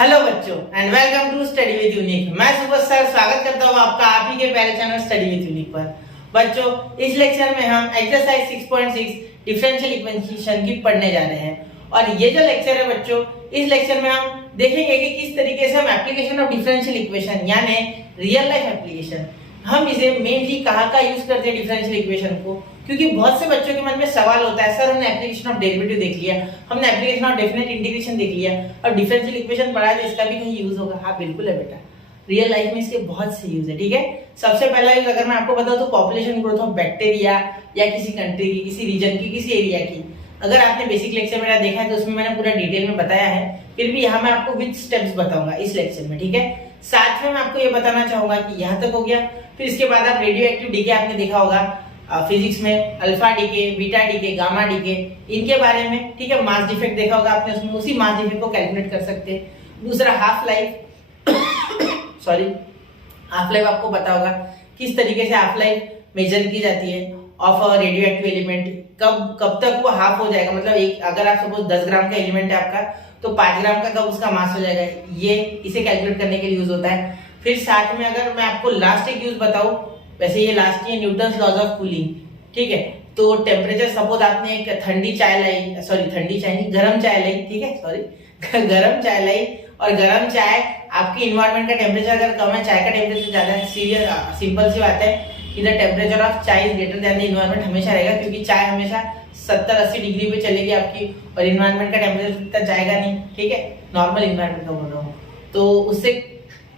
Hello बच्चों and welcome to study with Unique. मैं सुबह सर स्वागत करता हूँ आपका आप ही के प्यारे चैनल स्टडी विद यूनिक पर। बच्चों इस लेक्चर में हम एक्सरसाइज 6.6 डिफरेंशियल इक्वेशन की पढ़ने जा रहे हैं और ये जो लेक्चर है बच्चों, इस लेक्चर में हम देखेंगे कि किस तरीके से हम एप्लीकेशन ऑफ डिफरेंशियल इक्वेशन यानी रियल लाइफ एप्लीकेशन हम इसे मेनली कहाँ यूज करते हैं डिफरेंशियल इक्वेशन को, क्योंकि बहुत से बच्चों के मन में सवाल होता है सर हमने एप्लीकेशन ऑफ डेरिवेटिव देख लिया, हमने एप्लीकेशन ऑफ डेफिनेट इंटीग्रेशन देख लिया और डिफरेंशियल इक्वेशन पढ़ा है तो इसका भी कहीं यूज होगा। हाँ बिल्कुल है बेटा, रियल लाइफ में इसके बहुत से यूज है। ठीक है, सबसे पहला यूज अगर मैं आपको बताऊं तो पॉपुलेशन ग्रोथ ऑफ बैक्टीरिया या किसी कंट्री की, किसी रीजन की, किसी एरिया की। अगर आपने बेसिक लेक्चर मेरा देखा है तो उसमें मैंने पूरा डिटेल में बताया है, फिर भी यहाँ मैं आपको विद स्टेप्स बताऊंगा इस लेक्चर में। ठीक है, साथ में मैं आपको ये बताना चाहूंगा कि यहाँ तक हो गया, फिर इसके बाद आप रेडियो एक्टिव डीके आपने देखा होगा फिजिक्स में, alpha decay, beta decay, gamma decay, इनके बारे में। ठीक है, मास डिफेक्ट देखा होगा आपने, उसमें उसी मास डिफेक्ट को कैलकुलेट कर सकते हैं। दूसरा half life sorry half life आपको पता होगा किस तरीके से हाफ लाइफ मेजर की जाती है of a radio active element, कब तक वो हाफ हो जाएगा, मतलब एक अगर आप सपोज 10 ग्राम का एलिमेंट है आपका तो 5 ग्राम का कब उसका मास हो जाएगा, ये इसे कैलकुलेट करने के लिए यूज होता है। फिर साथ में अगर मैं आपको लास्ट एक यूज बताऊं, वैसे ये लास्ट ही है न्यूटन्स लॉज ऑफ कूलिंग। ठीक है, तो टेम्परेचर सपोज आपने एक ठंडी चाय लाई, सॉरी ठंडी चाय नहीं, गरम चाय लाई, ठीक है सॉरी गरम चाय लाई, और गरम चाय आपकी इन्वायरमेंट का टेम्परेचर अगर कम है, चाय का टेम्परेचर ज्यादा है, सिंपल सी बात है कि द टेम्परेचर ऑफ चाय is greater than the environment हमेशा रहेगा, क्योंकि चाय हमेशा 70-80 डिग्री पे चलेगी आपकी और इन्वायरमेंट का टेम्परेचर इतना जाएगा नहीं। ठीक है, नॉर्मल इन्वायरमेंट का बोल रहा हूँ, तो उससे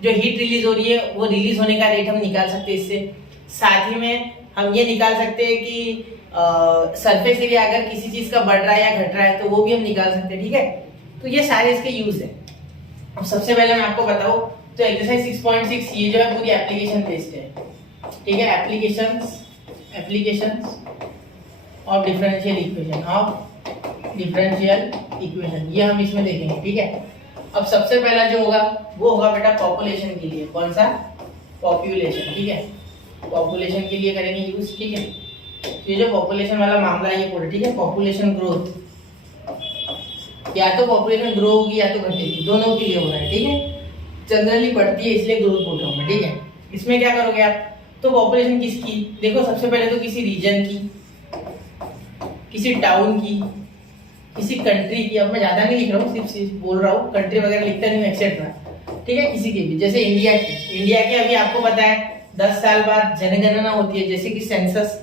जो हीट रिलीज हो रही है वो रिलीज होने का रेट हम निकाल सकते हैं इससे। साथ ही में हम ये निकाल सकते हैं कि सरफेस एरिया अगर किसी चीज का बढ़ रहा है या घट रहा है तो वो भी हम निकाल सकते हैं। ठीक है, तो ये सारे इसके यूज है। अब सबसे पहले मैं आपको बताऊं तो एक्सरसाइज 6.6 ये जो है पूरी एप्लीकेशन बेस्ड है। ठीक है, एप्लीकेशंस ऑफ डिफरेंशियल इक्वेशन ये हम इसमें देखेंगे। ठीक है, अब सबसे पहला जो होगा वो होगा बेटा पॉपुलेशन के लिए। कौन सा? पॉपुलेशन। ठीक है, पॉपुलेशन के लिए करेंगे यूज। ठीक है, ये जो पॉपुलेशन वाला मामला है ये पूरा, ठीक है, पॉपुलेशन ग्रोथ, या तो पॉपुलेशन ग्रो होगी या तो घटेगी, दोनों के लिए हो रहा है। ठीक है, जनरली बढ़ती है इसलिए ग्रोथ बोल रहा हूं मैं। ठीक है, इसमें क्या करोगे आप, तो पॉपुलेशन किसकी, देखो सबसे पहले तो किसी रीजन की, किसी टाउन की, किसी कंट्री की। अब मैं ज्यादा नहीं लिख रहा हूँ, सिर्फ बोल रहा हूँ, कंट्री वगैरह लिखता नहीं हूँ एक्सेट्रा। ठीक है, किसी की भी, जैसे इंडिया की अभी आपको पता है 10 साल बाद जनगणना होती है, जैसे कि सेंसस,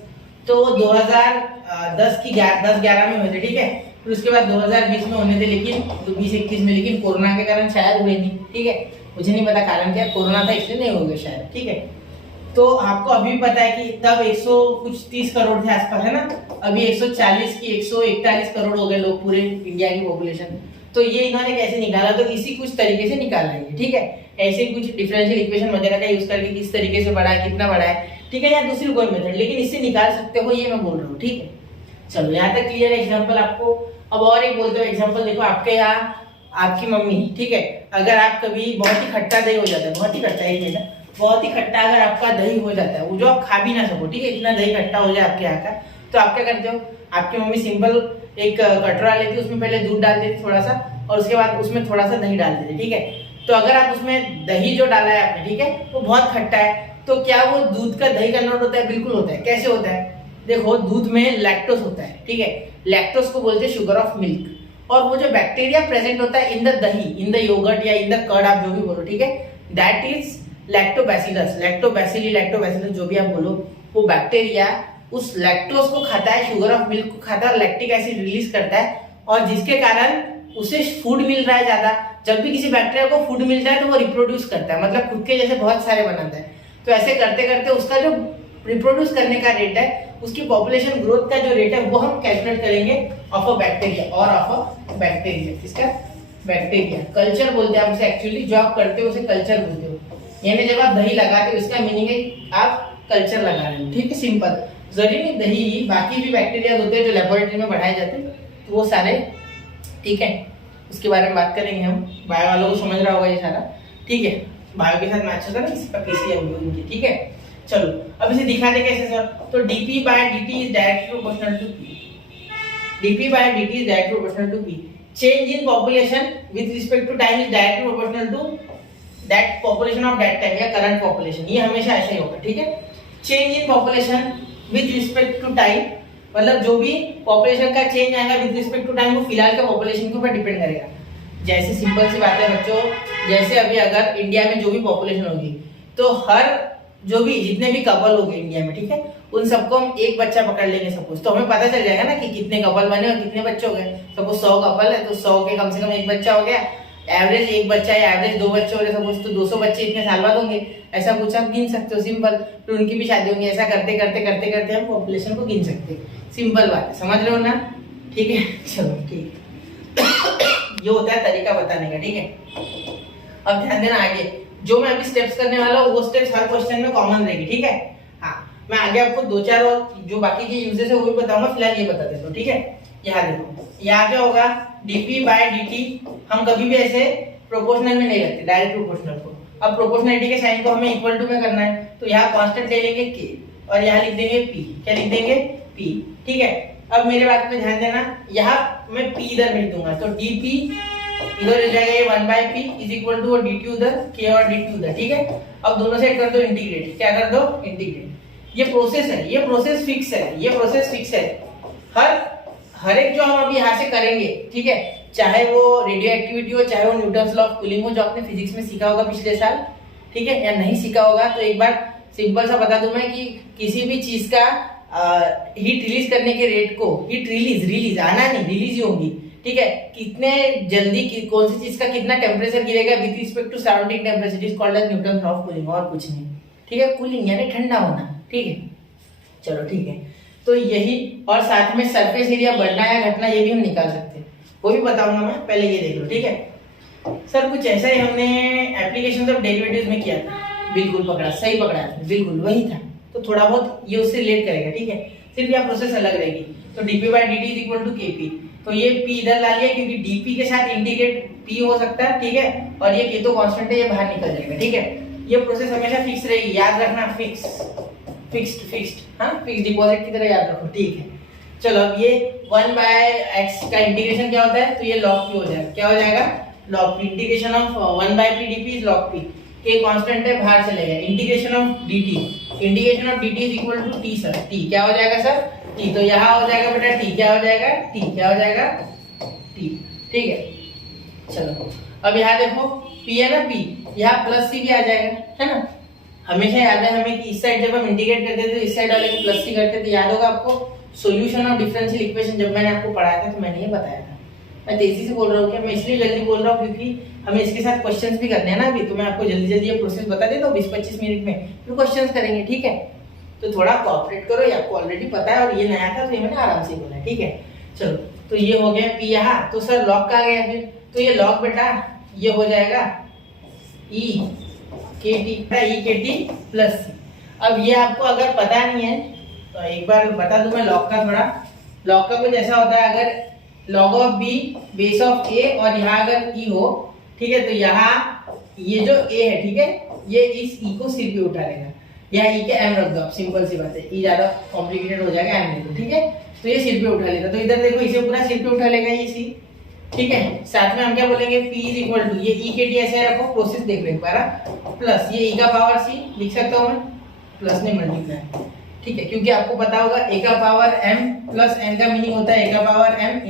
तो 2010 की 10-11 में हुए थे। ठीक है, फिर उसके बाद 2020 में होने थे, लेकिन 2021 में, लेकिन कोरोना के कारण शायद हुए नहीं। ठीक है, मुझे नहीं पता कारण क्या, कोरोना था इसलिए नहीं हो गए शायद। ठीक है, तो आपको अभी पता है कि तब 130 करोड़ थे आसपास, है ना, अभी 140 की 141 करोड़ हो गए लोग पूरे इंडिया की पॉपुलेशन। तो ये इन्होंने कैसे निकाला, तो इसी कुछ तरीके से निकाला है। ठीक है, ऐसे कुछ डिफरेंशियल इक्वेशन वगैरह का यूज करके किस तरीके से बढ़ा है, कितना बढ़ा है, ठीक है, या दूसरी कोई मेथड, लेकिन इससे निकाल सकते हो, ये मैं बोल रहा हूँ। ठीक है, चलो यहाँ तक क्लियर है। एग्जाम्पल आपको अब और एक बोलते हो एग्जाम्पल, देखो आपके यहाँ आपकी मम्मी, ठीक है, अगर आप कभी बहुत ही खट्टा दही हो जाता है, बहुत ही खट्टा ही बेटा, बहुत ही खट्टा अगर आपका दही हो जाता है, वो जो आप खा भी ना सको, ठीक है, इतना दही खट्टा हो जाए आपके यहाँ का, तो आप क्या करते हो, आपकी मम्मी सिंपल एक कटोरा लेती है, उसमें पहले दूध डाल देती थोड़ा सा, और उसके बाद उसमें थोड़ा सा दही डाल देते। ठीक है, तो अगर आप उसमें दही जो डाला है आपने, ठीक है, वो बहुत खट्टा है, तो क्या वो दूध का दही कन्वर्ट होता है? बिल्कुल होता है। कैसे होता है? देखो दूध में लैक्टोज होता है। ठीक है, लैक्टोज को बोलते हैं शुगर ऑफ मिल्क, और वो जो बैक्टीरिया प्रेजेंट होता है इन द दही, इन द योगर्ट या इन द कर्ड, आप जो भी बोलो, ठीक है, दैट इज लैक्टोबैसिलस जो भी आप बोलो, वो बैक्टीरिया उस लैक्टोज को खाता है, शुगर ऑफ मिल्क को खाता है, लैक्टिक एसिड रिलीज करता है, और जिसके कारण उसे फूड मिल रहा है ज्यादा। जब भी किसी बैक्टीरिया को फूड मिलता है तो वो रिप्रोड्यूस करता है, मतलब खुद के जैसे बहुत सारे बनाता है। तो ऐसे करते करते उसका जो रिप्रोड्यूस करने का रेट है, उसकी पॉपुलेशन ग्रोथ का जो रेट है, वो हम कैलकुलेट करेंगे ऑफ अ बैक्टीरिया, और ऑफ अ बैक्टीरिया, किसका? बैक्टीरिया। कल्चर बोलते हैं आप उसे, एक्चुअली जो आप करते हो उसे कल्चर बोलते हो, यानी जब आप दही लगाते हो इसका मीनिंग है आप कल्चर लगा रहे हो। ठीक है, सिंपल, जरूरी नहीं दही, बाकी भी बैक्टीरिया होते हैं जो लेबोरेटरी में बढ़ाए जाते हैं, तो वो सारे, ठीक है, उसके बारे में बात करेंगे हम। बायो वालों को समझ रहा होगा ये सारा। ठीक है, बायो के साथ मैच होता है ना, किसी का पीसीएम उनकी। ठीक है, चलो अब इसे दिखाते कैसे सर, तो dp by dt is directly proportional to p, dp by dt is directly proportional to p। Change in population with respect to time is directly proportional to that population of that time या current population, ये हमेशा ऐसे ही होगा, ठीक है। Change in population with respect to time, मतलब जो भी पॉपुलेशन का चेंज आएगा विद रिस्पेक्ट टू टाइम वो फिलहाल के पॉपुलेशन के ऊपर डिपेंड करेगा। जैसे सिंपल सी बात है बच्चों, जैसे अभी अगर इंडिया में जो भी पॉपुलेशन होगी तो हर जो भी जितने भी कपल हो गए इंडिया में, ठीक है, उन सबको हम एक बच्चा पकड़ लेंगे सपोज, तो हमें पता चल जाएगा ना कि कितने कपल बने और कितने बच्चे हो गए। सपोज 100 कपल है तो 100 के कम से कम एक बच्चा हो गया, एवरेज एक बच्चा या एवरेज 2 बच्चे हो रहे सपोज, तो 200 बच्चे इतने साल बाद होंगे, ऐसा कुछ आप गिन सकते हो सिंपल। फिर उनकी भी शादी होंगी, ऐसा करते करते करते करते हम पॉपुलेशन को गिन सकते हैं। सिंपल बात है, समझ रहे हो ना, ठीक है। चलो ठीक, ये होता है तरीका बताने का, ठीक है। अब ध्यान देना आगे जो मैं अभी स्टेप्स करने वाला हूँ वो स्टेप्स हर क्वेश्चन में कॉमन रहेगी, ठीक है। हाँ, मैं आगे आपको 2-4 और जो बाकी के यूजेस है वो भी बताऊंगा, फिलहाल ये बता देता हूँ, ठीक है। यहाँ देखो, यहाँ क्या होगा, dp बाय dt हम कभी भी ऐसे प्रोपोर्शनल में नहीं रखते, डायरेक्ट प्रोपोर्शनल को। अब प्रोपोर्शनलिटी के साइन को हमें इक्वल टू में करना है, तो यहाँ कांस्टेंट ले लेंगे k और यहाँ लिख देंगे p, क्या लिख देंगे p, ठीक है। अब मेरे बात पे ध्यान देना, यहाँ मैं p इधर भेज दूंगा तो dp इधर हो जाएगा ये 1/p is equal to dt उधर, k और dt उधर, ठीक है। अब दोनों साइड कर दो इंटीग्रेट, क्या कर दो इंटीग्रेट। ये प्रोसेस है, ये प्रोसेस फिक्स है, ये प्रोसेस फिक्स है। हर एक जो हम अभी यहाँ से करेंगे, ठीक है, चाहे वो रेडियो एक्टिविटी हो, चाहे वो न्यूटन्स लॉ ऑफ कूलिंग हो जो आपने फिजिक्स में सीखा होगा पिछले साल, ठीक है, या नहीं सीखा होगा तो एक बार सिंपल सा बता दूं मैं कि किसी भी चीज का हीट रिलीज करने के रेट को, हीट रिलीज आना नहीं, रिलीज ही होगी, ठीक है, कितने जल्दी कौन सी चीज का कितना टेम्परेचर गिरेगा with respect to surrounding temperature is called as Newton law of cooling, और कुछ नहीं, ठीक है। कूलिंग यानी ठंडा होना, ठीक है। चलो ठीक है, तो यही, और साथ में सरफेस एरिया बढ़ना या घटना ये भी हम निकाल सकते हैं, वो भी बताऊंगा मैं, पहले ये देख लो, ठीक है। सर कुछ ऐसा ही हमने एप्लीकेशन ऑफ डेरिवेटिव्स में किया था, बिल्कुल पकड़ा, सही पकड़ा आपने, बिल्कुल वही था, तो थोड़ा बहुत ये उससे रिलेट करेगा, ठीक है, सिर्फ यहाँ प्रोसेस अलग रहेगी। तो dp by dt is equal to kp, तो ये p इधर ला लिया क्योंकि dp के साथ इंटीग्रेट p हो सकता है, ठीक है, और ये k तो कांस्टेंट है, ये बाहर निकल जाएगा, ठीक है। ये प्रोसेस हमेशा फिक्स रहेगी, याद रखना, फिक्स्ड, हाँ, फिक्स डिपॉजिट की तरह याद रखो, ठीक है। चलो अब ये 1/x का इंटीग्रेशन क्या होता है, तो ये log p हो जाएगा, क्या हो जाएगा log p, integration of 1/p dp is log p, k constant है बाहर चले गए, integration of dt is equal to t sir, t क्या हो जाएगा सर t, तो यहाँ हो जाएगा बेटा t, क्या हो जाएगा t, क्या हो जाएगा t, ठीक है। चलो अब यहाँ देखो p है ना, p यहाँ प्लस c भी आ जाएगा, है ना। हमेशा याद है हमें कि इस साइड जब हम इंटीग्रेट करते थे तो इस साइड वाले को प्लस सी करते थे, याद होगा आपको सॉल्यूशन ऑफ डिफरेंशियल इक्वेशन जब मैंने आपको पढ़ाया था तो मैंने ये बताया था। मैं तेजी से बोल रहा हूँ, क्या मैं इसलिए जल्दी बोल रहा हूँ क्योंकि हमें इसके साथ क्वेश्चंस भी करने हैं ना अभी, तो मैं आपको जल्दी जल्दी ये प्रोसेस बता देता हूँ 20-25 मिनट में, फिर क्वेश्चंस करेंगे, ठीक है। तो थोड़ा कोऑपरेट करो, ये आपको ऑलरेडी पता है और ये नया था तो ये मैंने आराम से बोला, ठीक है। चलो तो ये हो गया p यहाँ, तो सर लॉग का आ गया फिर, तो ये लॉग बेटा ये हो जाएगा e kt प्लस c। अब ये आपको अगर पता नहीं है तो एक बार बता दूं मैं लॉग का थोड़ा, लॉग का कुछ ऐसा होता है, अगर log of b base of a और यहाँ अगर e हो, ठीक है, तो यहाँ ये जो a है, ठीक है, ये इस e को सिर पे उठा लेगा, यहाँ e के m रख दो, सिंपल सी बात है, e ज्यादा कॉम्प्लिकेटेड हो जाएगा, m देखो, ठीक है, तो ये सिर पे उठा लेगा, तो इधर देखो इसे पूरा सिर पे उठा लेगा ये c, ठीक है। साथ में हम क्या बोलेंगे p इज इक्वल टू ये e kt ऐसे रखो, प्रोसेस देख लो एक बार, प्लस ये e का पावर c लिख सकता हूँ मैं, प्लस नहीं मल्टीप्लाई, ठीक है, क्योंकि आपको पता होगा a का पावर m प्लस n का मीनिंग होता है a का पावर m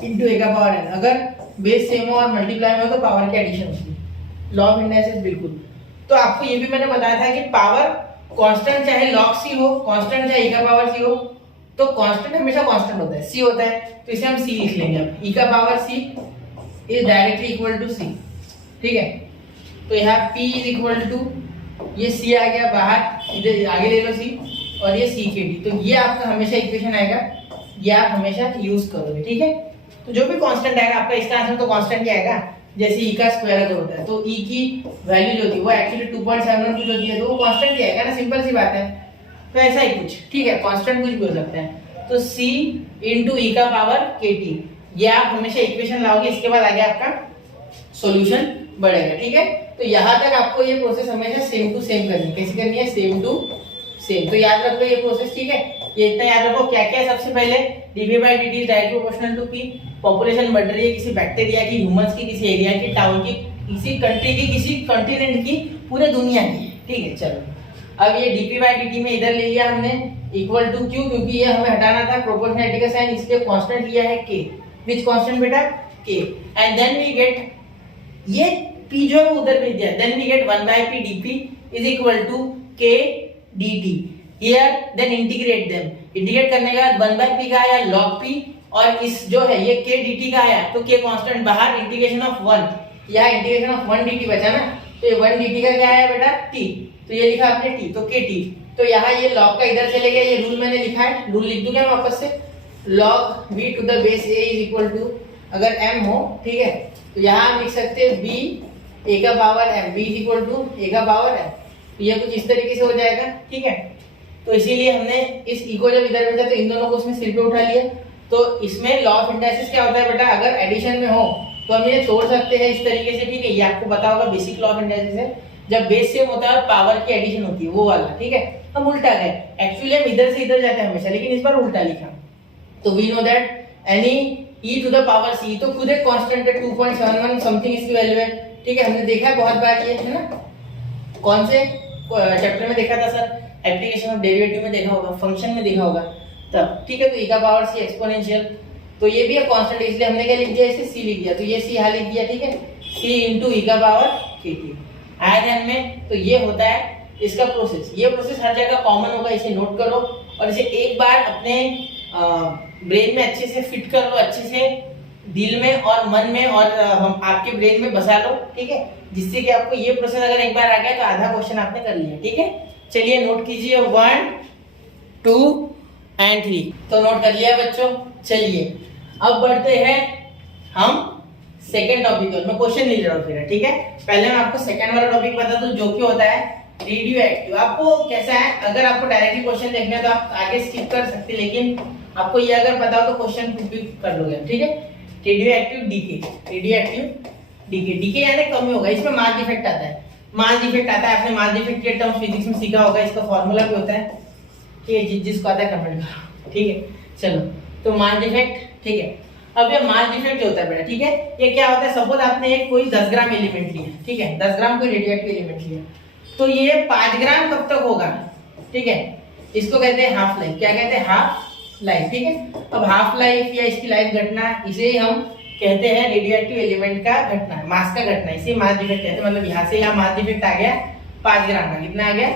इंटू a का पावर n, अगर बेस सेम हो और मल्टीप्लाई में हो तो पावर की एडिशन होती है, लॉ ऑफ इंडाइसेस बिल्कुल। तो आपको ये भी मैंने बताया था कि पावर कांस्टेंट चाहे log c हो, कांस्टेंट चाहे e का पावर c हो, तो कांस्टेंट हमेशा कांस्टेंट होता है, c होता है, तो इसे हम c लिख लेंगे। अब e का power c is directly equal to c, ठीक है, तो यहाँ p इज इक्वल टू ये c आ गया बाहर, इधर आगे ले लो c और ये c के डी, तो ये आपका हमेशा इक्वेशन आएगा, ये आप हमेशा यूज करोगे, ठीक है। तो जो भी कांस्टेंट आएगा आपका, इसका आंसर तो कांस्टेंट ही आएगा, जैसे e का स्क्वायर अगर होता है तो e की वैल्यू जो होती है वो एक्चुअली 2.7 कुछ होती है, तो वो कांस्टेंट ही आएगा ना, सिंपल सी बात है। तो ऐसा ही कुछ, ठीक है, कांस्टेंट कुछ भी हो सकता है, तो c इंटू e का पावर kt, ये आप हमेशा इक्वेशन लाओगे, इसके बाद आगे आपका सॉल्यूशन बढ़ेगा, ठीक है। तो यहाँ तक आपको ये प्रोसेस हमेशा सेम टू सेम करनी है, कैसे करनी है, सेम टू सेम, तो याद रखो ये प्रोसेस, ठीक है। ये इतना याद रखो क्या क्या, सबसे पहले dp by dt is directly proportional to p, population बढ़ रही है किसी बैक्टीरिया की, ह्यूमंस की, किसी एरिया की, टाउन की, किसी कंट्री की, किसी कॉन्टिनेंट की, पूरे दुनिया की। ठीक है, चलो अब ये dp बाय dt में इधर ले लिया हमने इक्वल टू क्यू, क्योंकि ये हमें हटाना था प्रोपोर्शनैलिटी का साइन, इसलिए कांस्टेंट लिया है k। विच कांस्टेंट बेटा? k। And then we get ये p जो है उधर भेज दिया, then we get 1/p dp is equal to k dt। Here then integrate them, integrate करने के बाद 1/p का आया log p, और इस जो है ये k dt का आया, तो k कांस्टेंट बाहर, इंटीग्रेशन ऑफ 1, यहाँ इंटीग्रेशन ऑफ 1 dt बचा ना, तो ये 1 dt का क्या आया बेटा? t, तो ये लिखा आपने t, तो k t, तो यहाँ ये log का इधर चले गया, ये रूल मैंने लिखा है, रूल लिख दूं क्या वापस से? log v to the base a is equal to, अगर m हो, ठीक है, तो यहाँ हम लिख सकते हैं b a का power m, b is equal to a का पावर m, तो ये कुछ इस तरीके से हो जाएगा। ठीक है, तो इसीलिए हमने इस e को जब इधर भेजा तो इन दोनों को उसमें सिर पे उठा लिया। तो इसमें लॉ ऑफ इंडाइसिस क्या होता है बेटा? अगर एडिशन में हो तो हम ये तोड़ सकते हैं इस तरीके से। ठीक है, ये आपको पता होगा, बेसिक लॉ ऑफ इंडाइसिस है, जब बेस सेम होता है और पावर की एडिशन होती है, वो वाला। ठीक है, हम उल्टा गए, एक्चुअली हम इधर से इधर जाते हैं हमेशा, लेकिन इस बार उल्टा लिखा। तो we know that any e to the power c, तो खुद एक कांस्टेंट है 2.71 समथिंग इसकी वैल्यू है। ठीक है, हमने देखा है बहुत बार ये, है ना? कौन से चैप्टर में देखा था सर? एप्लीकेशन ऑफ डेरिवेटिव में देखा होगा, फंक्शन में देखा होगा तब। ठीक है, तो e का पावर c एक्सपोनेंशियल, तो ये भी एक कांस्टेंट है, इसलिए हमने क्या लिख दिया? इसे c लिख दिया, तो ये c यहाँ लिख दिया। ठीक है, c इनटू e का पावर kt आया ध्यान में। तो ये होता है इसका प्रोसेस, ये प्रोसेस हर जगह कॉमन होगा, इसे नोट करो और इसे एक बार अपने ब्रेन में अच्छे से फिट कर लो, अच्छे से दिल में और मन में और हम आपके ब्रेन में बसा लो। ठीक है, जिससे कि आपको ये प्रोसेस अगर एक बार आ गया तो आधा क्वेश्चन आपने कर लिया। ठीक है, चलिए नोट कीजिए 1 2 एंड 3, तो नोट कर लिया बच्चों। चलिए अब बढ़ते हैं हम सेकंड टॉपिक पर। मैं क्वेश्चन नहीं ले रहा हूँ फिर, ठीक है? पहले मैं आपको सेकंड वाला टॉपिक बता दूं, जो कि होता है रेडियो एक्टिव। आपको कैसा है, अगर आपको डायरेक्टली क्वेश्चन देखना है तो आप आगे स्किप कर सकते हैं, लेकिन आपको ये अगर पता हो तो क्वेश्चन खुद भी कर लोगे। ठीक है, radio active decay, radio active decay, decay यानी कमी होगा, इसमें मास डिफेक्ट आता है। मास डिफेक्ट आता है, आपने मास डिफेक्ट के टर्म्स फिजिक्स में सीखा होगा, इसका फार्मूला भी होता है। ठीक है, जिसको आता है कमेंट करो। ठीक है, चलो तो मास डिफेक्ट। ठीक है, अब ये मास डिफेक्ट होता है बेटा, ठीक है, ये क्या होता है? सपोज आपने एक कोई 10 ग्राम एलिमेंट लिया, ठीक है, 10 ग्राम कोई रेडियोएक्टिव एलिमेंट लिया, तो ये 5 ग्राम कब तक होगा? ठीक है, इसको कहते हैं हाफ लाइफ। क्या कहते हैं? Half life. ठीक है, अब हाफ लाइफ या इसकी लाइफ घटना, इसे हम कहते हैं रेडियोएक्टिव एलिमेंट का घटना, मास का घटना, इसे मास डिफेक्ट कहते हैं। मतलब यहाँ से यहाँ मास डिफेक्ट आ गया 5 ग्राम का, कितना आ गया?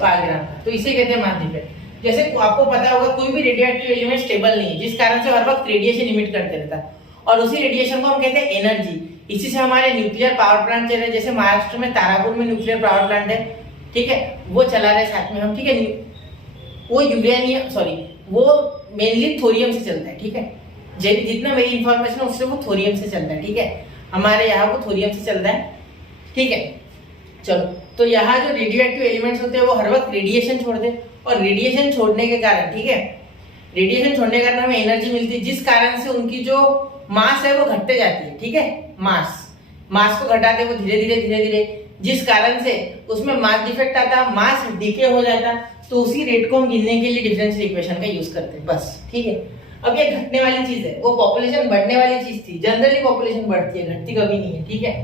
5 ग्राम का, तो इसे कहते हैं मास डिफेक्ट। जैसे आपको पता होगा कोई भी रेडियोएक्टिव एलिमेंट स्टेबल नहीं है, जिस कारण से हर वक्त रेडिएशन इमिट करते रहता है, और उसी रेडिएशन को हम कहते हैं एनर्जी। इसी से हमारे न्यूक्लियर पावर प्लांट चल रहे, जैसे महाराष्ट्र में तारापुर में न्यूक्लियर पावर प्लांट है, ठीक है, वो चला रहे साथ में हम। ठीक है, वो यूरेनियम, सॉरी, वो मेनली थोरियम से चलता है। ठीक है, जितना मेरी इंफॉर्मेशन है उससे वो थोरियम से चलता है। ठीक है, हमारे यहाँ वो थोरियम से चलता है। ठीक है, चलो, तो यहाँ जो रेडियोएक्टिव एलिमेंट्स होते हैं वो हर वक्त रेडिएशन छोड़ते हैं, और रेडिएशन छोड़ने के कारण, ठीक है, रेडिएशन छोड़ने के कारण हमें एनर्जी मिलती है, जिस कारण से उनकी जो मास है वो घटते जाती है। ठीक है, मास को घटाते वो धीरे धीरे, जिस कारण से उसमें मास डिफेक्ट आता, मास डीके हो जाता, तो उसी रेट को हम गिनने के लिए डिफरेंशियल इक्वेशन का यूज करते हैं बस। ठीक है, अब ये घटने वाली चीज है, वो पॉपुलेशन बढ़ने वाली चीज थी। जनरली पॉपुलेशन बढ़ती है, घटती कभी नहीं है। ठीक है,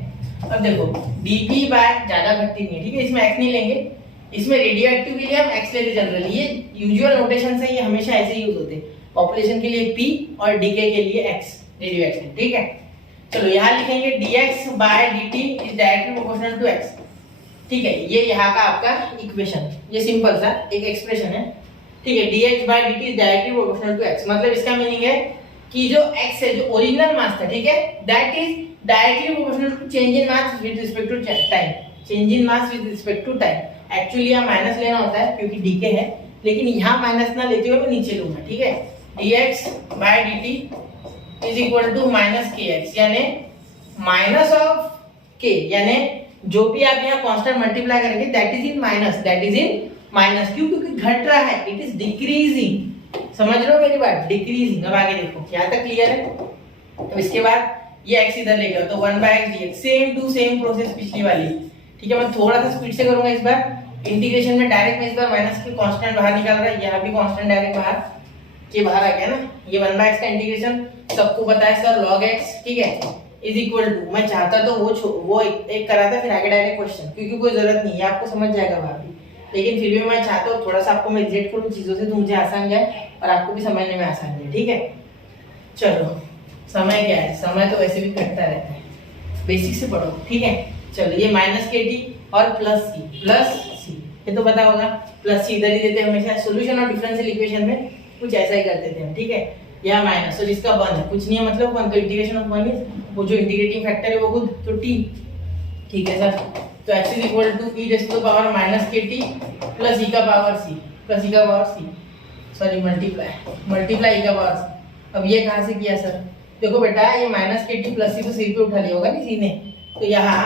अब देखो डीपी बाय ज्यादा घटती नहीं है। ठीक है, इसमें एक्स नहीं लेंगे, इसमें रेडियोएक्टिव के लिए हम एक्स लेते जनरली, ये यूजुअल नोटेशन से ये हमेशा ऐसे यूज होते हैं। पॉपुलेशन के लिए पी और डीके के लिए एक्स, रेडियोएक्टिव। ठीक है, चलो यहाँ लिखेंगे dx by dt is directly proportional to x। ठीक है, ये यहाँ का आपका इक्वेशन, ये सिंपल सा एक एक्सप्रेशन है। ठीक है, dx by dt is directly proportional to x, मतलब इसका मीनिंग है कि जो x है, जो ओरिजिनल मास था, ठीक है, that is directly proportional to change in mass with respect to time, change in mass with respect to time. Actually यहाँ माइनस लेना होता है क्योंकि डीके है, लेकिन यहाँ माइनस ना लेते हुए मैं नीचे लूंगा। ठीक है, dx by dt is equal to minus k x, यानी माइनस ऑफ के, यानी जो भी आप यहाँ कांस्टेंट मल्टीप्लाई करेंगे दैट इज इन माइनस, क्यों? क्योंकि घट रहा है, इट इज डिक्रीजिंग। समझ रहे हो मेरी बात? डिक्रीजिंग। अब आगे देखो, यहाँ तक क्लियर है? अब इसके बाद ये एक्स इधर लेकर, तो 1/x dx, same to same process पिछली वाली। ठीक है, मैं थोड़ा सा स्पीड से करूंगा इस बार। इंटीग्रेशन में डायरेक्ट में इस बार माइनस के कांस्टेंट बाहर निकाल रहा है, यहाँ भी कांस्टेंट डायरेक्ट बाहर। ये बाहर आ गया ना, ये 1/x का इंटीग्रेशन सबको पता है सर, log x, ठीक है, इज इक्वल टू, मैं चाहता तो वो एक करा था, फिर आगे डायरेक्ट क्वेश्चन, क्योंकि कोई जरूरत नहीं है, आपको समझ जाएगा भाभी, लेकिन फिर भी मैं चाहता हूँ थोड़ा सा आपको मैं रिलेट करूँ चीजों से, तो मुझे आसान जाए और आपको भी समझने में आसान जाए, ठीक है। चलो समय क्या है, समय तो वैसे भी घटता रहता है, बेसिक से पढ़ो, ठीक है। चलो ये माइनस के टी और प्लस सी, ये तो पता होगा, प्लस सी इधर ही देते हैं हमेशा, सोल्यूशन और डिफरेंशियल इक्वेशन में कुछ ऐसा ही करते थे हम, ठीक है। यह माइनस और इसका 1 है, कुछ नहीं है मतलब 1, तो इंटीग्रेशन ऑफ 1 इज, वो जो इंटीग्रेटिंग फैक्टर है वो खुद, तो टी, ठीक है सर। तो x is equal to e raise to the power minus k t plus e का पावर c, प्लस e का power c, sorry multiply e का पावर c। अब ये कहाँ से किया सर, देखो बेटा ये माइनस के टी प्लस सी तो सिर पे उठा लिया होगा नहीं सी ने, तो यहाँ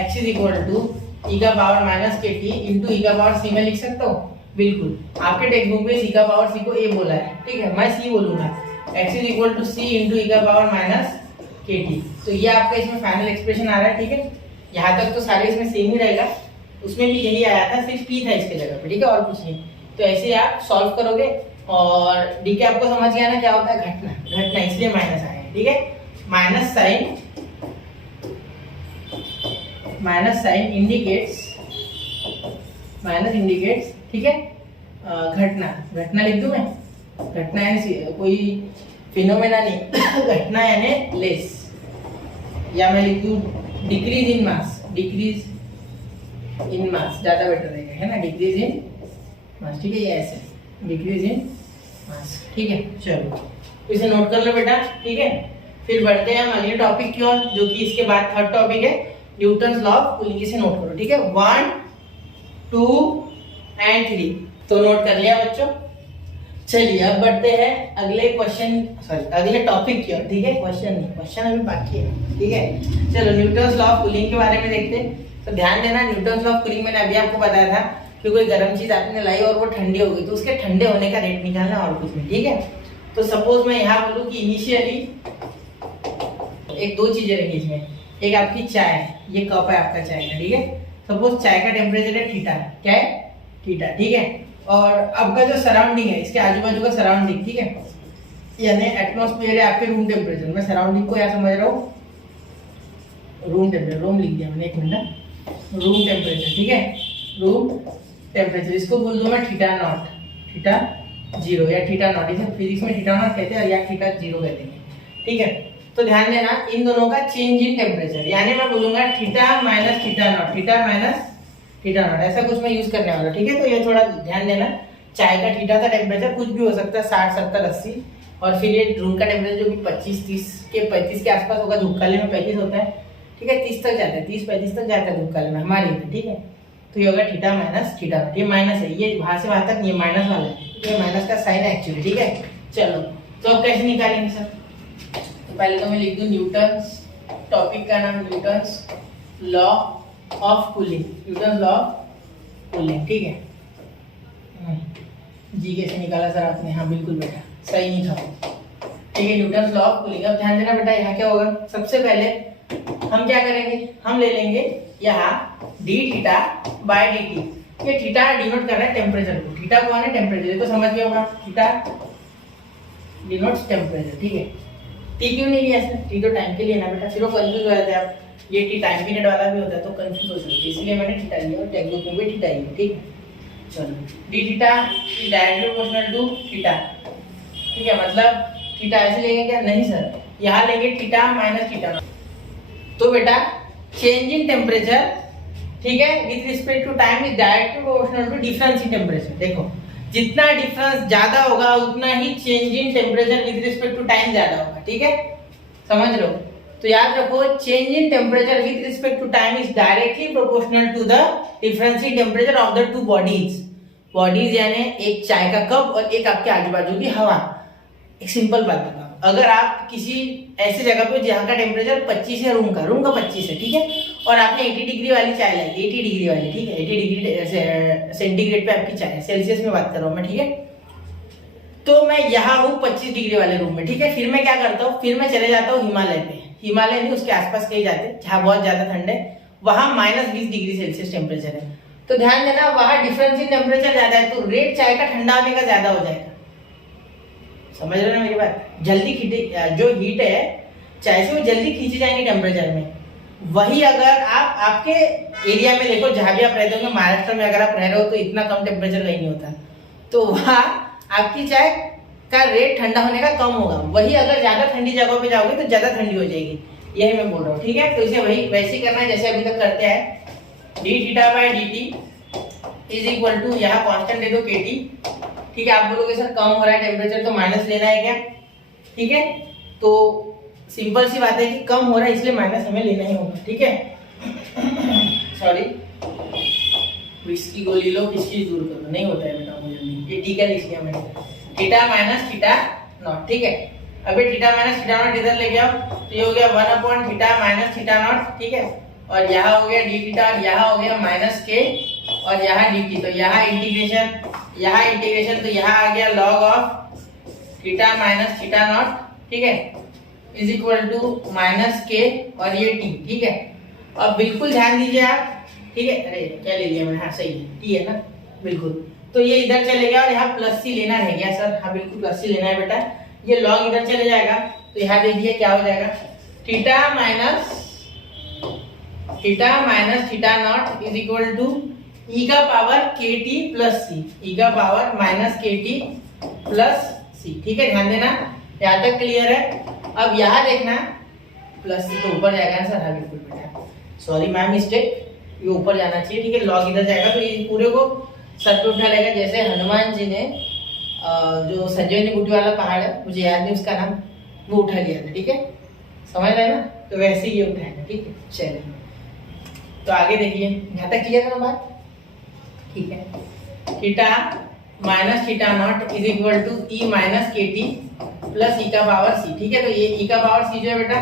x is equal to e का power minus k t into e का पावर c में लिख सकता हूँ, बिल्कुल। आपके टेक्स्ट बुक में c का पावर c को a बोला है, ठीक है, मैं c बोलूंगा, x is equal to c into e का पावर माइनस के टी। तो ये आपका इसमें फाइनल एक्सप्रेशन आ रहा है, ठीक है। यहाँ तक तो सारे इसमें सेम ही रहेगा, उसमें भी यही आया था, सिर्फ p था इसके जगह पे, ठीक है, और कुछ नहीं। तो ऐसे आप सॉल्व करोगे, और डी के आपको समझ गया ना क्या होता है, घटना, इसलिए माइनस आया है, ठीक है। माइनस साइन इंडिकेट्स, ठीक है, घटना लिख दूं मैं, घटना यानी कोई फिनोमेना नहीं घटना यानी लेस, या मैं लिख दूं डिक्रीज इन मास, ज्यादा बेटर रहेगा, है ना, डिक्रीज इन मास, ठीक है, ये ऐसे डिक्रीज इन मास, ठीक है। चलो इसे नोट कर लो बेटा, ठीक है। फिर बढ़ते हैं हम अगले टॉपिक की ओर, जो कि इसके बाद थर्ड टॉपिक है न्यूटन्स लॉ ऑफ कूलिंग, इसे नोट करो, ठीक है, 1, 2 and 3, तो नोट कर लिया बच्चों। चलिए अब बढ़ते हैं अगले टॉपिक की ओर, ठीक है, क्वेश्चन अभी बाकी है, ठीक है। चलो न्यूटन्स लॉ ऑफ कूलिंग के बारे में देखते हैं। तो ध्यान देना, न्यूटन्स लॉ ऑफ कूलिंग मैंने अभी आपको बताया था कि कोई गर्म चीज आपने लाई और वो ठंडी हो गई, तो उसके ठंडे होने का रेट निकालना, और कुछ नहीं, ठीक है। तो सपोज मैं यहाँ बोलूँ कि इनिशियली एक दो चीजें रखी इसमें, एक आपकी चाय, ये कप है आपका चाय का, ठीक है। सपोज चाय का टेम्परेचर है थीटा, क्या है, थीटा, ठीक है। और अब का जो सराउंडिंग है, इसके आजू बाजू का सराउंडिंग, ठीक है, यानी एटमॉस्फेयर है आपके रूम टेम्परेचर, मैं सराउंडिंग को यहाँ समझ रहा हूँ रूम टेम्परेचर, रूम लिख दिया मैंने, एक मिनट, रूम टेम्परेचर, ठीक है, रूम टेम्परेचर, इसको बोल दूँ मैं थीटा नॉट, थीटा 0 या थीटा नॉट, इसे फिजिक्स में थीटा नॉट कहते हैं या थीटा 0 कहते हैं, ठीक है। तो ध्यान देना इन दोनों का चेंज इन टेम्परेचर, यानी मैं बोलूंगा theta minus theta not, theta minus theta not, ऐसा कुछ मैं यूज करने वाला, ठीक है। तो ये थोड़ा ध्यान देना, चाय का थीटा का टेम्परेचर कुछ भी हो सकता है, 60, 70, 80, और फिर ये रूम का टेम्परेचर जो कि 35 के आसपास होगा, धूपकाले में 35 होता है, ठीक है, 30 तक जाता है, 30-35 तक जाता है धूपकाले में हमारे इधर, ठीक है। तो ये होगा थीटा माइनस थीटा नॉट, ये माइनस है, ये वहां से वहां तक ये माइनस वाला है, ये माइनस का साइन है एक्चुअली, ठीक है। चलो तो अब कैसे निकालेंगे सर, तो पहले तो मैं लिख दूं न्यूटन्स, टॉपिक का नाम Newton's law of cooling, Newton's law of cooling, ठीक है। जी कैसे निकाला सर आपने, हाँ बिल्कुल बेटा सही नहीं था, ठीक है, न्यूटन्स लॉ ऑफ कूलिंग। अब ध्यान देना बेटा, यहाँ क्या होगा, सबसे पहले हम क्या करेंगे, हम ले लेंगे यहाँ D theta by d T, ये थीटा डिनोट कर रहा है टेम्परेचर को, थीटा कौन है, टेम्परेचर, तो समझ गया होगा, थीटा डिनोट्स टेम्परेचर, ठीक है। टी क्यों नहीं लिया सर, टी तो टाइम के लिए ना बेटा, फिर वो कंफ्यूज हो जाते हैं आप, ये टी टाइम पीरियड वाला भी होता है तो कंफ्यूज हो सकते हैं, इसलिए मैंने थीटा लिया और टेक्स्ट बुक में भी थीटा लिया, ठीक है। चलो d theta directly proportional to theta, ठीक है, मतलब थीटा ऐसे लेंगे क्या, नहीं सर, यहाँ लेंगे थीटा माइनस थीटा, तो बेटा चेंज इन टेम्परेचर, ठीक है, with respect to time is directly proportional to difference in temperature. देखो जितना डिफरेंस ज्यादा होगा उतना ही change in temperature with respect to time ज्यादा होगा, ठीक है, समझ लो। तो याद रखो, change in temperature with respect to time is directly proportional to the difference in temperature of the two bodies, यानी एक चाय का कप और एक आपके आजू बाजू की हवा। एक सिंपल बात बताओ, अगर आप किसी ऐसी जगह पे जहाँ का टेम्परेचर 25 है, रूम का 25 है, ठीक है, और आपने 80 डिग्री वाली चाय लाई, 80 डिग्री वाली, ठीक है, 80 डिग्री सेंटीग्रेड पे आपकी चाय है, सेल्सियस में बात कर रहा हूँ मैं, ठीक है। तो मैं यहाँ हूँ 25 डिग्री वाले रूम में, ठीक है, फिर मैं क्या करता हूँ, फिर मैं चले जाता हूँ हिमालय पे, हिमालय में उसके आसपास कहीं जाते हैं जहाँ बहुत ज्यादा ठंड है, वहां -20 डिग्री सेल्सियस टेम्परेचर है। तो ध्यान देना, वहां डिफरेंस इन टेम्परेचर ज्यादा है, तो रेट चाय का ठंडा होने का ज्यादा हो जाएगा, समझ रहे हो ना मेरी बात? जल्दी खींचे जो हीट है, चाहे से वो जल्दी खींची जाएंगे टेम्परेचर में। वही अगर आप आपके एरिया में देखो, जहां भी आप रहते हो, महाराष्ट्र में अगर आप रह रहे हो तो इतना कम टेम्परेचर कहीं नहीं होता, तो वहाँ आपकी चाय का रेट ठंडा होने का कम होगा। वही अगर ज्यादा ठंडी जगह पे जाओगे तो ज्यादा ठंडी हो जाएगी, यही मैं बोल रहा हूँ। ठीक है, तो इसे वही वैसे ही करना है जैसे अभी तक करते हैं। D theta by d t is equal to, यहाँ कॉन्स्टेंट दे दो के टी। ठीक है, आप बोलोगे सर कम हो रहा है टेम्परेचर तो माइनस लेना है क्या? ठीक है, तो सिंपल सी बात है कि कम हो रहा है इसलिए माइनस हमें लेना ही होगा। ठीक है, सॉरी, विस्की गोली लो, किसकी दूर करो, नहीं होता है बेटा मुझे नहीं। ये ठीक है, लिख लिया मैंने, थीटा माइनस थीटा नॉट। ठीक है, अभी थीटा माइनस थीटा नॉट इधर ले आओ, तो ये हो गया 1 upon theta minus theta naught. ठीक है, और यहाँ हो गया डी थीटा, और यहाँ हो गया माइनस के, और यहाँ डी टी। तो यहाँ इंटीग्रेशन, तो यहाँ आ गया log of theta minus theta naught. ठीक है, is equal to minus k और ये टी। ठीक है, अब बिल्कुल ध्यान दीजिए आप। ठीक है, अरे क्या ले लिया मैंने? हाँ सही है, टी है ना, बिल्कुल। तो ये इधर चले गया और यहाँ प्लस सी लेना रह गया सर। हाँ बिल्कुल प्लस सी लेना है बेटा। ये लॉग इधर चले जाएगा, तो यहाँ देखिए क्या हो जाएगा, theta minus theta not is equal to e का power k t plus c, e का power minus k t plus c. ठीक है, ध्यान देना, यहाँ तक क्लियर है। अब यहाँ देखना, प्लस सी तो ऊपर जाएगा सर। हाँ बिल्कुल बेटा, सॉरी माय मिस्टेक, ये ऊपर जाना चाहिए। ठीक है, लॉग इधर जाएगा तो ये पूरे को सर पे उठा लेगा। जैसे हनुमान जी ने जो संजय बूटी वाला पहाड़ है, मुझे याद नहीं उसका नाम, वो उठा लिया था। ठीक है, समझ रहे ना? तो वैसे ही ये उठाएगा। ठीक है, चलिए तो आगे देखिए, यहाँ तक क्लियर है बात? ठीक है, theta minus theta not is equal to e minus k t plus e का पावर सी। ठीक है, तो ये ई का पावर सी जो है बेटा,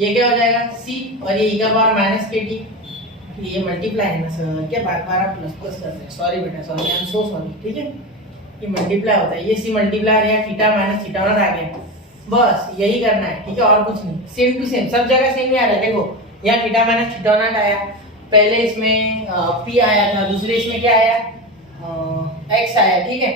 ये क्या हो जाएगा सी, और ये ई का पावर माइनस के टी, ये मल्टीप्लाई है ना सर, क्या बार बार आप प्लस प्लस कर रहे हैं? सॉरी बेटा, sorry, I am so sorry. ठीक है, ये मल्टीप्लाई होता है, ये सी मल्टीप्लाई है, थीटा माइनस थीटा नॉट आ गया, बस यही करना है। ठीक है, और कुछ नहीं, सेम टू सेम, सब जगह सेम ही आ रहा है। देखो यहाँ थीटा माइनस थीटा नॉट आया, पहले इसमें पी आया था, दूसरे इसमें क्या आया, एक्स आया। ठीक है,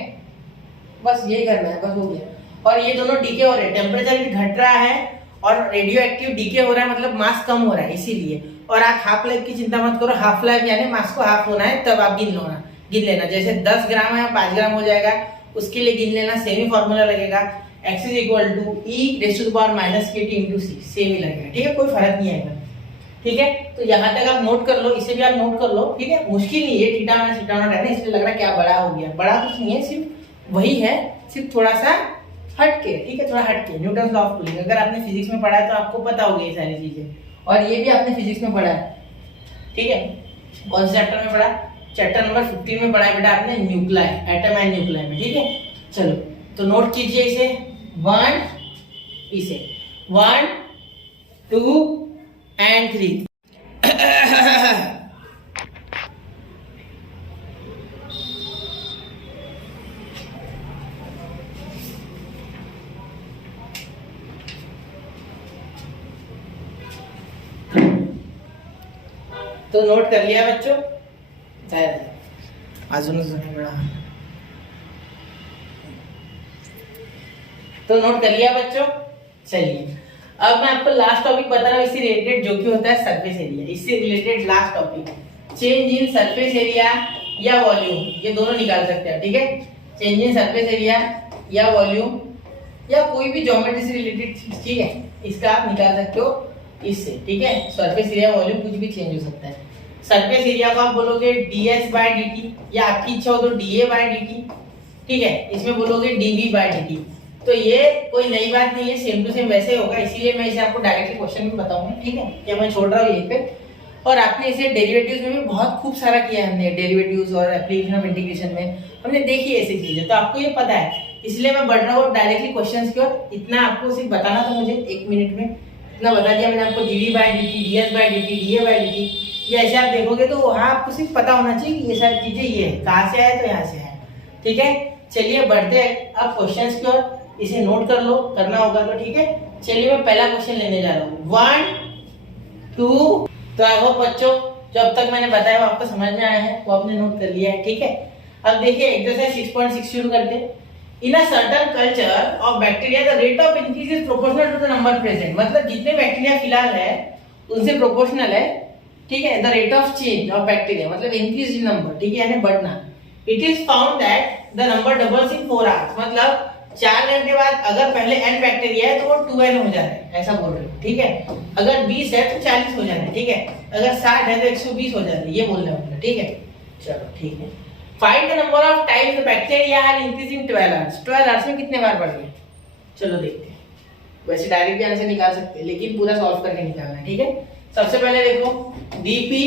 बस यही करना है, बस हो गया। और ये दोनों डीके हो रहे हैं, टेम्परेचर भी घट रहा है और रेडियो एक्टिव डीके हो रहा है, मतलब मास कम हो रहा है इसीलिए। और आप हाफ लाइफ की चिंता मत करो, हाफ लाइफ यानी मास को हाफ होना है तब आप गिन लेना। जैसे 10 ग्राम है 5 ग्राम हो जाएगा, उसके लिए गिन लेना, सेम ही फॉर्मूला लगेगा, x is equal to e raise to the power minus k t into c, same ही लगेगा। ठीक है, कोई फर्क नहीं आएगा। ठीक है, तो यहाँ तक आप नोट कर लो, इसे भी आप नोट कर लो। ठीक है, मुश्किल नहीं है, थीटा माइनस थीटा नॉट है ना, इसलिए लग रहा है क्या बड़ा हो गया, बड़ा कुछ नहीं है, सिर्फ वही है, सिर्फ थोड़ा सा हटके। ठीक है, थोड़ा हटके, न्यूटन लॉ ऑफ कूलिंग अगर आपने फिजिक्स में पढ़ा है तो आपको पता होगी ये सारी चीजें, और ये भी आपने फिजिक्स में पढ़ा है। ठीक है, कौन से चैप्टर में पढ़ा? चैप्टर नंबर 15 में पढ़ा है बेटा आपने, न्यूक्लियाई, एटम एंड न्यूक्लियाई में। ठीक है, चलो तो नोट कीजिए इसे, 1 2 एंड 3। तो नोट कर लिया बच्चों, तो नोट कर लिया बच्चों। चलिए अब मैं आपको लास्ट टॉपिक बता रहा हूँ इससे रिलेटेड, जो कि होता है सरफेस एरिया। इससे related last topic, change in surface area या वॉल्यूम, ये दोनों निकाल सकते हैं। ठीक है, चेंज इन सरफेस एरिया या वॉल्यूम या कोई भी ज्योमेट्री से रिलेटेड चीज, ठीक है, इसका आप निकाल सकते हो इससे। ठीक है, सरफेस एरिया वॉल्यूम कुछ भी चेंज हो सकता है। सरफेस एरिया को आप बोलोगे ds बाय dt, या आपकी इच्छा हो तो dA बाय dt। ठीक है, इसमें बोलोगे dV बाय dt। तो ये कोई नई बात नहीं है, सेम टू सेम वैसे होगा, इसीलिए मैं इसे आपको डायरेक्टली क्वेश्चन में बताऊंगा। ठीक है, क्या मैं छोड़ रहा हूँ यहीं पे। और आपने इसे डेरिवेटिव्स में भी बहुत खूब सारा किया हमने, डेरिवेटिव्स और एप्लीकेशन ऑफ इंटीग्रेशन में हमने देखी ऐसी चीजें, तो आपको ये पता है, इसलिए मैं बढ़ रहा हूँ डायरेक्टली क्वेश्चन की ओर। इतना आपको सिर्फ बताना था मुझे 1 मिनट में, इतना बता दिया मैंने आपको, dV by dt, ds by dt, dA by dt। ये ऐसे आप देखोगे तो वहाँ आपको सिर्फ पता होना चाहिए कि ये सारी चीजें ये है, कहाँ से आए तो यहाँ से आए। ठीक है, चलिए बढ़ते हैं अब क्वेश्चंस की ओर, इसे नोट कर लो, करना होगा तो। ठीक है, चलिए मैं पहला क्वेश्चन लेने जा रहा हूँ, 1 2। तो आई होप बच्चों जो अब तक मैंने बताया वो आपको समझ में आया है, वो आपने नोट कर लिया है। ठीक है, अब देखिए एक्सरसाइज 6.6 शुरू करते हैं। In a certain culture of bacteria the rate of increase is proportional to the number present, मतलब जितने बैक्टीरिया फिलहाल है उनसे प्रोपोर्शनल है, ठीक है। The rate of change of bacteria मतलब इंक्रीज इन नंबर, ठीक है, यानी बढ़ना। It is found that the number doubles in 4 hours, मतलब 4 घंटे बाद अगर पहले n बैक्टीरिया है तो वो 2n हो जा रहा है, ऐसा बोल रहे हो, ठीक है। अगर 20 है तो 40 हो जा रहा है, ठीक है। अगर 60 है तो 120 हो जा रहा है, ये बोल रहे हैं, ठीक है। चलो ठीक है। Find the number of times the bacteria have increase in 12 hours. 12 hours में कितने बार बढ़ गए? चलो देखते हैं। वैसे डायरेक्ट भी आंसर निकाल सकते हैं, लेकिन पूरा सॉल्व करके निकालना है, ठीक है। सबसे पहले देखो dp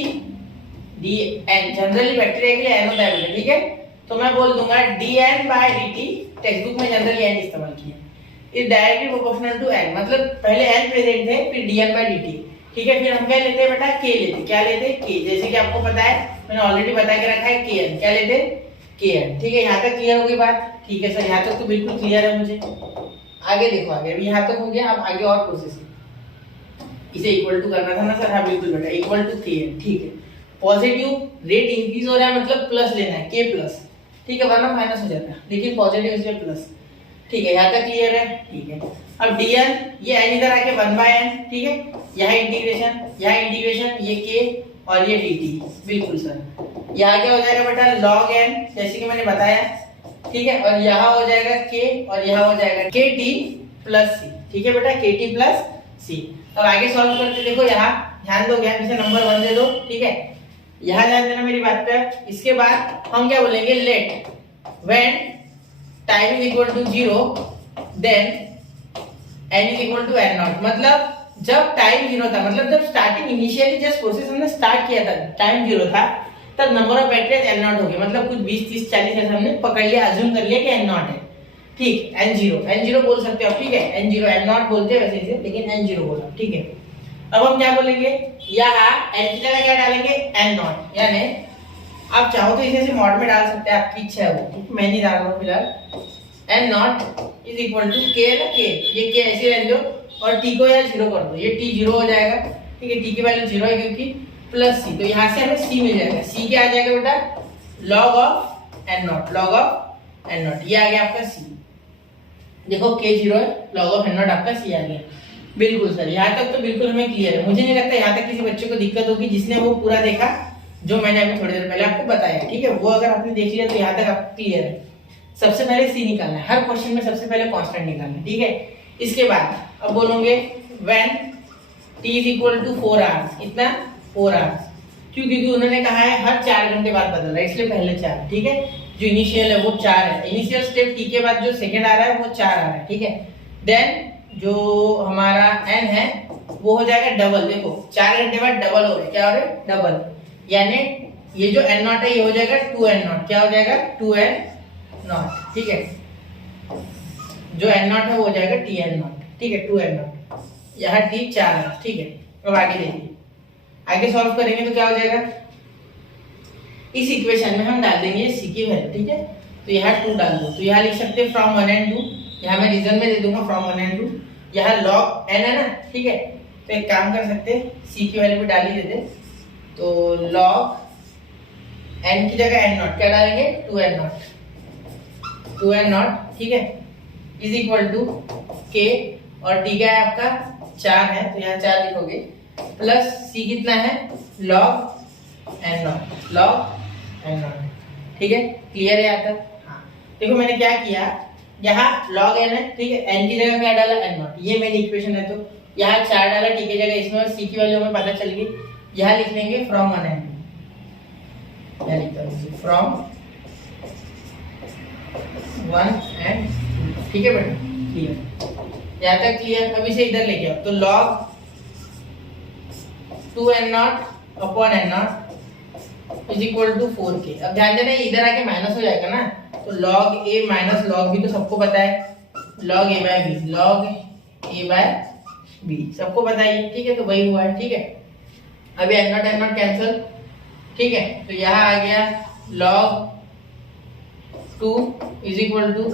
dn, जनरली बैक्टीरिया के लिए n होता है, ठीक है। तो मैं बोल दूंगा dn by dt, text book में जनरली n इस्तेमाल किया, is directly proportional to n, मतलब पहले n प्रेजेंट है फिर dn by dt, ठीक है। फिर हम क्या लेते हैं बेटा? k लेते, क्या लेते? k, जैसे कि आपको पता है, मैंने ऑलरेडी बता के रखा है kn, क्या लेते? kn, ठीक है। यहाँ तक क्लियर हो गई बात? ठीक है सर, यहाँ तक तो बिल्कुल क्लियर है मुझे। आगे देखो, आगे अभी यहाँ तक हो गया, अब आगे और प्रोसेस, इसे इक्वल टू करना था ना सर? हाँ बिल्कुल बेटा, इक्वल टू kn, ठीक है। पॉजिटिव रेट इंक्रीज हो रहा है मतलब प्लस लेना है, k प्लस, ठीक है, वरना माइनस हो जाता है, लेकिन पॉजिटिव इसलिए प्लस, ठीक है। यहाँ तक क्लियर है, ठीक है। अब dn, ये n इधर आके 1/n, ठीक है। यहाँ इंटीग्रेशन, ये k और ये dt, बिल्कुल सर। यहाँ क्या हो जाएगा बेटा? log n, जैसे कि मैंने बताया, ठीक है। और यहाँ हो जाएगा k और यहाँ हो जाएगा kt प्लस c, ठीक है बेटा, kt प्लस c। अब आगे सॉल्व करते, देखो यहाँ ध्यान दो, ज्ञान से नंबर 1 दे दो, ठीक है। यहाँ ध्यान देना मेरी बात पे। इसके बाद हम क्या बोलेंगे? Let when time is equal to 0 then n is equal to n not, मतलब जब टाइम 0 था, मतलब जब स्टार्टिंग इनिशियली जस्ट प्रोसेस हमने स्टार्ट किया था, टाइम 0 था, तब number of bacteria n not हो गया, मतलब कुछ 20 30 40 ऐसे हमने पकड़ लिया, अज्यूम कर लिया कि n नॉट है, ठीक। n0 बोल सकते हो, ठीक है। n0 n नॉट बोलते हैं वैसे इसे, लेकिन n0 बोला, ठीक है। अब हम क्या बोलेंगे? यहाँ n की जगह क्या डालेंगे? n नॉट, यानी आप चाहो तो इसे मॉड में डाल सकते हैं, आपकी इच्छा है वो, मैं नहीं डाल रहा हूँ फिलहाल। n not is equal to k ना, k, ये k ऐसे रहने दो और t को यहाँ 0 कर दो, ये t 0 हो जाएगा, ठीक है। t की वैल्यू 0 है क्योंकि प्लस c, तो यहाँ से हमें c मिल जाएगा। c क्या आ जाएगा बेटा? log of n not, log of n not, ये आ गया आपका c। देखो k 0 है, log ऑफ n नॉट आपका c आ गया, बिल्कुल सर। यहाँ तक तो बिल्कुल हमें क्लियर है, मुझे नहीं लगता यहाँ तक किसी बच्चे को दिक्कत होगी जिसने वो पूरा देखा जो मैंने अभी थोड़ी देर पहले आपको बताया, ठीक है। वो अगर आपने देख लिया तो यहाँ तक आपको क्लियर है। सबसे पहले c निकालना है, हर क्वेश्चन में सबसे पहले कांस्टेंट निकालना है, ठीक है। इसके बाद अब बोलोगे when t is equal to 4 hours, कितना? 4 आवर्स, क्यों? क्योंकि उन्होंने कहा है हर 4 घंटे बाद बदल रहा है, इसलिए पहले 4, ठीक है। जो इनिशियल है वो 4 है, इनिशियल स्टेप t के बाद जो सेकंड आ रहा है वो 4 आ रहा है, ठीक है। देन जो हमारा n है वो हो जाएगा डबल, देखो 4 घंटे बाद डबल हो रहा है, क्या हो रहा है? डबल, यानी ये जो n नॉट है ये हो जाएगा 2n नॉट, क्या हो जाएगा? 2n नॉट, ठीक है। जो n नॉट है वो हो जाएगा tn नॉट, ठीक है, 2n नॉट, यहाँ t 4 है, ठीक है। अब आगे देखिए, आगे सॉल्व करेंगे तो क्या हो जाएगा? इस इक्वेशन में हम डाल देंगे c की वैल्यू, ठीक है। तो यहाँ 2 डाल दो, तो यहाँ लिख सकते हैं फ्रॉम 1 and 2, यहाँ मैं रीजन में दे दूंगा फ्रॉम 1 and 2, यहाँ log n है ना, ठीक है। तो एक काम कर सकते हैं, c की वैल्यू भी डाल ही देते, तो log n की जगह n नॉट क्या डालेंगे? 2n नॉट, 2n नॉट, ठीक है, इज इक्वल टू k, और t क्या है आपका? 4 है, तो यहाँ 4 लिखोगे, प्लस c कितना है? log n not, log n not, ठीक है। क्लियर है यहाँ तक? हाँ, देखो मैंने क्या किया, यहाँ log n है, ठीक है, n की जगह क्या डाला? n नॉट, ये मेरी इक्वेशन है, तो यहाँ 4 डाला t की जगह, इसमें और c की वैल्यू हमें पता चल गई। यहाँ लिख लेंगे फ्रॉम 1 and 2, यहाँ लिखता हूँ फ्रॉम 1 and 2, ठीक है बेटा, क्लियर, यहाँ तक क्लियर। अब इसे इधर लेके आओ, तो log 2n not upon n not is equal to 4k। अब ध्यान देना इधर आके माइनस हो जाएगा ना, तो log a minus log b तो सबको पता है, log a by b, log a by b सबको पता है, ठीक है, तो वही हुआ है, ठीक है। अभी n नॉट कैंसिल, ठीक है, तो यहाँ आ गया log 2 is equal to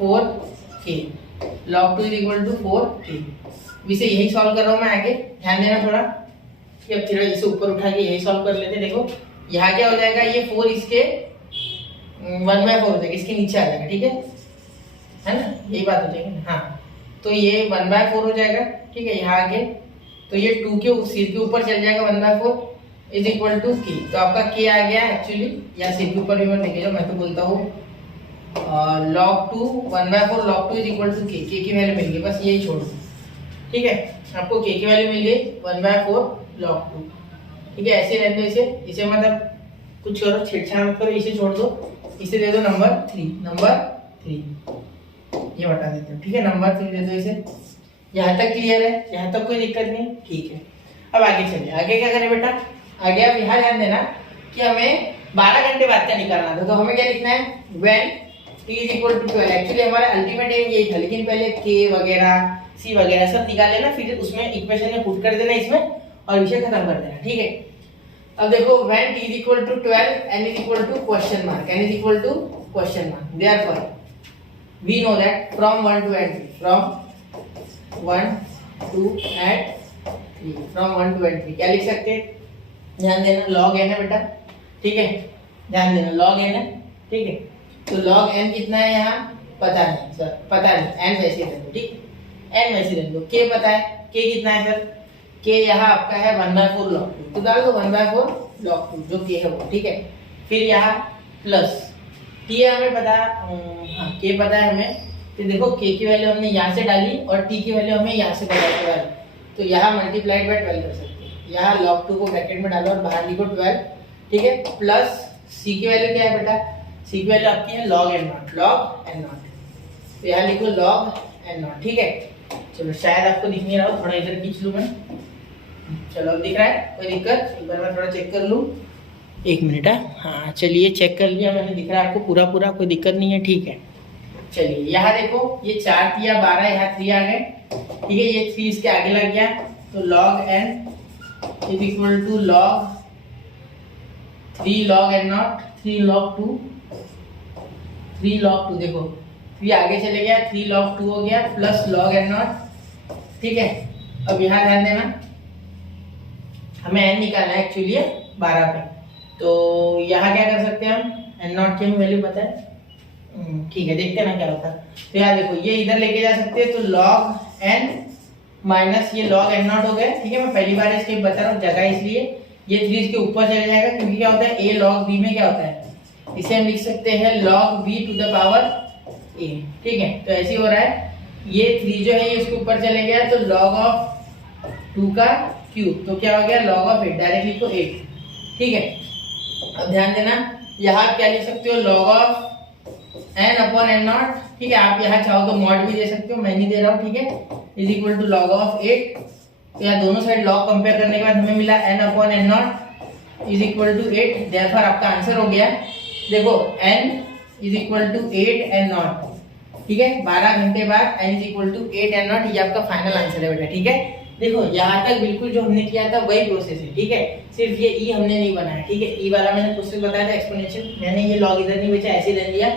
4k, log 2 is equal to 4k। इसे यही सॉल्व कर रहा हूँ मैं, आगे ध्यान देना थोड़ा, अब फिर इसे ऊपर उठा के यही सॉल्व कर लेते। देखो यहाँ क्या हो जाएगा, ये 4 इसके 1/4 हो जाएगा, इसके नीचे आ जाएगा, ठीक है। है ना, यही बात हो जाएगी ना। हाँ, तो ये 1/4 हो जाएगा, ठीक है। यहाँ आगे तो ये 2 के सिर के ऊपर चल जाएगा 1/4 इज इक्वल टू के। तो आपका के आ गया एक्चुअली, या सिर के ऊपर भी मत लेके जाओ, मैं तो बोलता हूँ log 2 1/4 log 2 is equal to के की वैल्यू मिल गई, बस यही छोड़ दो, ठीक है। आपको के की वैल्यू मिल गई 1/4 log 2, ठीक है। ऐसे रहने दो इसे मतलब कुछ करो, छेड़छाड़ मत करो, इसे छोड़ दो, इसे दे दो नंबर 3, ये बता देते हो, ठीक है। नंबर 3 दे दो इसे। यहाँ तक क्लियर है, यहाँ तक कोई दिक्कत नहीं, ठीक है। अब आगे चलिए, आगे क्या करें बेटा, आगे आप यहाँ ध्यान देना कि हमें 12 घंटे बाद का निकालना था, तो हमें क्या लिखना है, when t is equal to 12। Actually हमारा अल्टीमेट एम यही था, लेकिन पहले k वगैरह c वगैरह सब निकाल लेना, फिर उसमें इक्वेशन में पुट कर देना इसमें, और विषय खत्म कर देना, ठीक है। अब देखो when t is equal to 12 n is equal to question mark, n is equal to question mark, therefore we know that from 1 to n, from 1 to n 3, from 1 to n 3 क्या लिख सकते हैं, ध्यान देना log n है बेटा, ठीक है। ध्यान देना log n है, ठीक है। तो log n कितना है यहाँ पता नहीं सर, पता नहीं, n वैसे रख दो, ठीक, n वैसे रख दो। k पता है, k कितना है सर, k यहाँ आपका है 1/4 log 2, तो डाल दो 1/4 log 2 जो k है वो, ठीक है। फिर यहाँ प्लस t हमें पता, हाँ k पता है हमें, फिर देखो k की वैल्यू हमने यहाँ से डाली और t की वैल्यू हमें यहाँ से पता है 12, तो यहाँ मल्टीप्लाइड बाय 12 कर सकते हैं। यहाँ log 2 को ब्रैकेट में डालो और बाहर लिखो 12, ठीक है। प्लस c की वैल्यू क्या है बेटा, c की वैल्यू आपकी है log n0, तो यहाँ लिखो log n0, ठीक है। चलो शायद आपको दिख नहीं रहा हो, थोड़ा इधर खींच लूँ मैं, चलो अब दिख रहा है, कोई दिक्कत, एक बार मैं थोड़ा चेक कर लूँ, एक मिनट है। हाँ चलिए चेक कर लिया मैंने, दिख रहा है आपको पूरा, कोई दिक्कत नहीं है, ठीक है। चलिए यहाँ देखो ये 4 3 12, यहाँ 3 आ गए, ठीक है। ये 3 इसके आगे लग गया, तो log n is equal to log 3 log n0, 3 log 2, 3 log 2, देखो 3 आगे चले गया, 3 log 2 हो गया, प्लस log n0, ठीक है। अब यहाँ ध्यान देना, हमें n निकालना है एक्चुअली 12 पे, तो यहाँ क्या कर सकते हैं हम, n0 की हमें वैल्यू पता है, ठीक है, देखते हैं ना क्या होता है। तो यार देखो ये इधर लेके जा सकते हैं, तो log n माइनस ये log n0 हो गया, ठीक है। मैं पहली बार इसके बता रहा हूँ जगह, इसलिए ये 3 इसके ऊपर चले जाएगा, क्योंकि क्या होता है a log b में क्या होता है, इसे हम लिख सकते हैं log b to the power a, ठीक है। तो ऐसे हो रहा है, ये 3 जो है ये उसके ऊपर चले गया, तो log ऑफ 2 का क्यूब, तो क्या हो गया log ऑफ 8, डायरेक्ट लिखो 8, ठीक है। अब ध्यान देना, यहाँ आप क्या लिख सकते हो, log of n upon n0, ठीक है। आप यहाँ चाहो तो मॉड भी दे सकते हो, मैं नहीं दे रहा हूँ, ठीक है। Is equal to log of 8, तो यहाँ दोनों साइड log कंपेयर करने के बाद हमें मिला n upon n0 is equal to 8, therefore आपका आंसर हो गया, देखो n is equal to 8 n0, ठीक है। 12 घंटे बाद n is equal to 8 n0, ये आपका फाइनल आंसर है बेटा, ठीक है। देखो यहाँ तक बिल्कुल जो हमने किया था वही प्रोसेस है, ठीक है। सिर्फ ये e हमने नहीं बनाया, ठीक है। e वाला मैंने प्रोसेस बताया था एक्सपोनेंशियल, मैंने ये log इधर नहीं बेचा, ऐसे ले लिया,